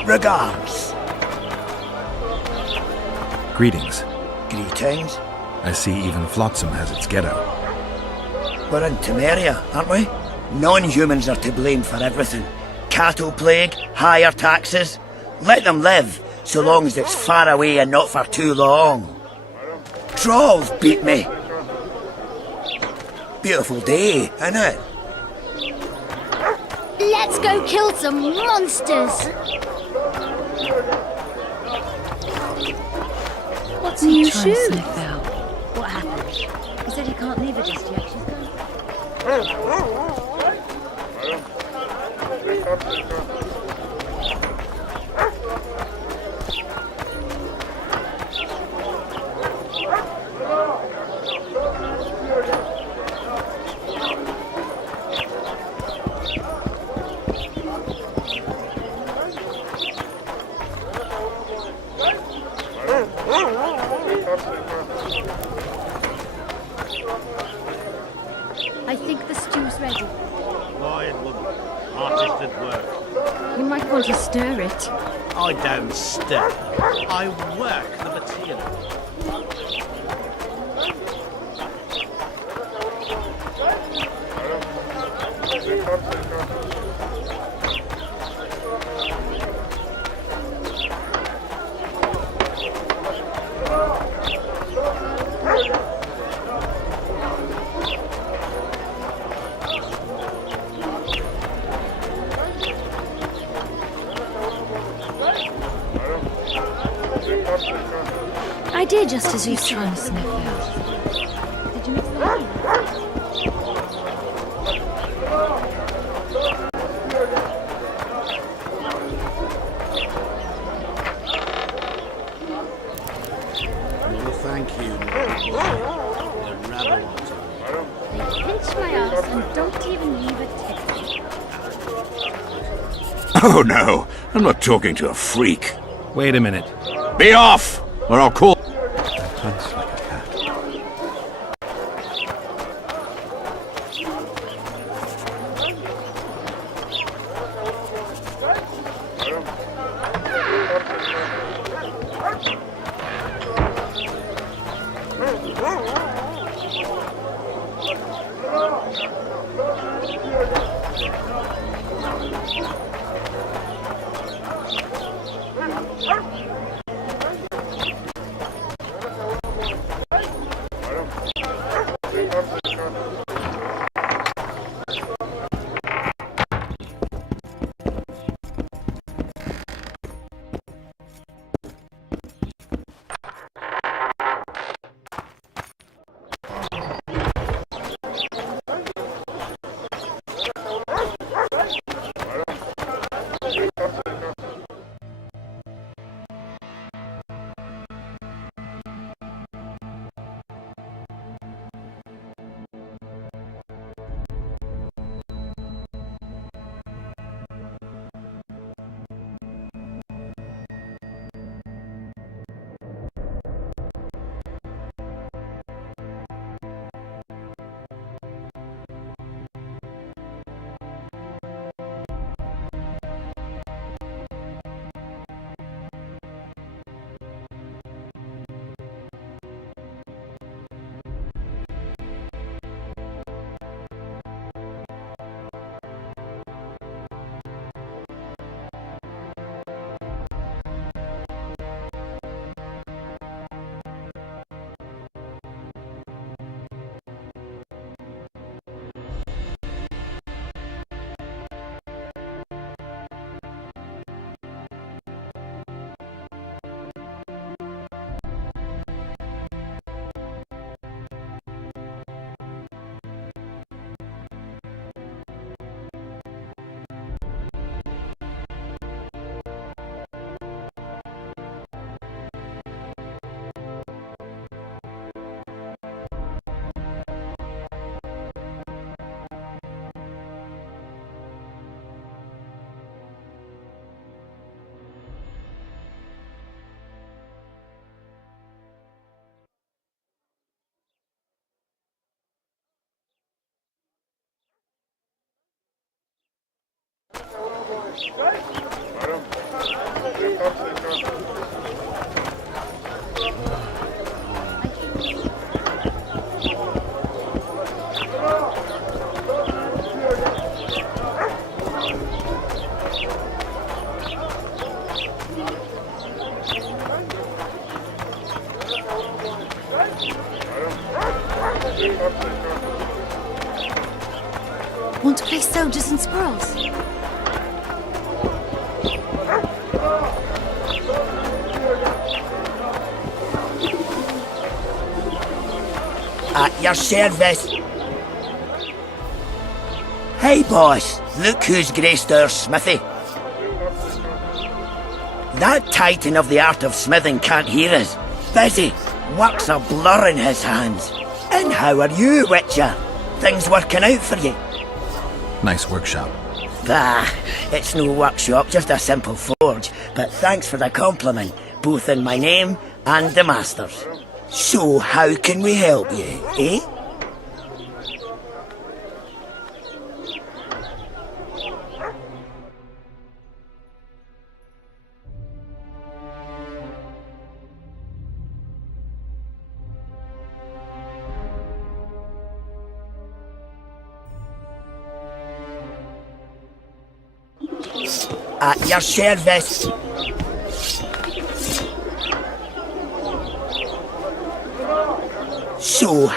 Regards. Greetings. Greetings. I see even Flotsam has its ghetto. We're in Temeria, aren't we? Non-humans are to blame for everything. Cattle plague, higher taxes. Let them live, so long as it's far away and not for too long. Trolls beat me. Beautiful day, isn't it? Let's go kill some monsters! What's he New trying to shoes. sniff out? What happened? He said he can't leave her just yet. She's going. I think the stew's ready. Quiet, woman. Artist at work. You might want to stir it. I don't stir. I work the material. I did just as you trying to sniff out. Did you mix that in? No, thank you. The rabble ones. They pinch my ass and don't even leave a tip. Oh no, I'm not talking to a freak. Wait a minute. Be off, or I'll call. Want to play soldiers and squirrels? At your service. Hey, boss. Look who's graced our smithy. That titan of the art of smithing can't hear us. Busy. Work's a blur in his hands. And how are you, Witcher? Things working out for you? Nice workshop. Bah, it's no workshop, just a simple forge. But thanks for the compliment, both in my name and the master's. So how can we help you, eh? At your service. So...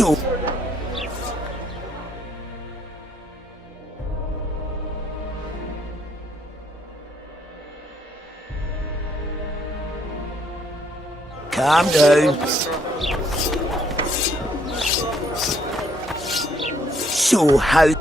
So... Calm down. So how...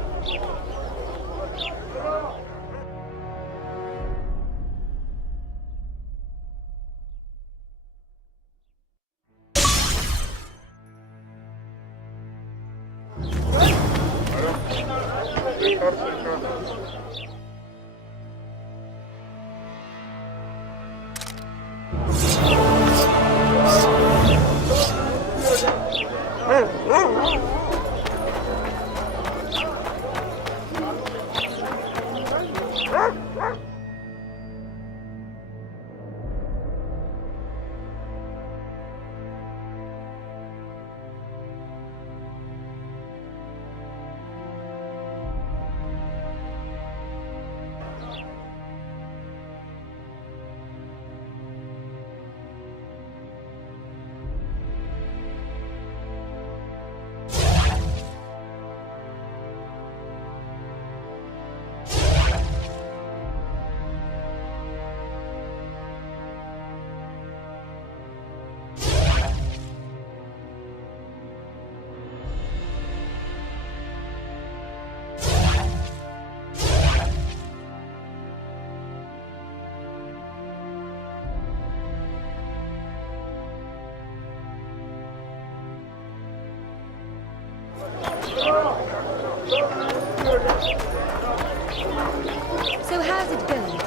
So how's it going?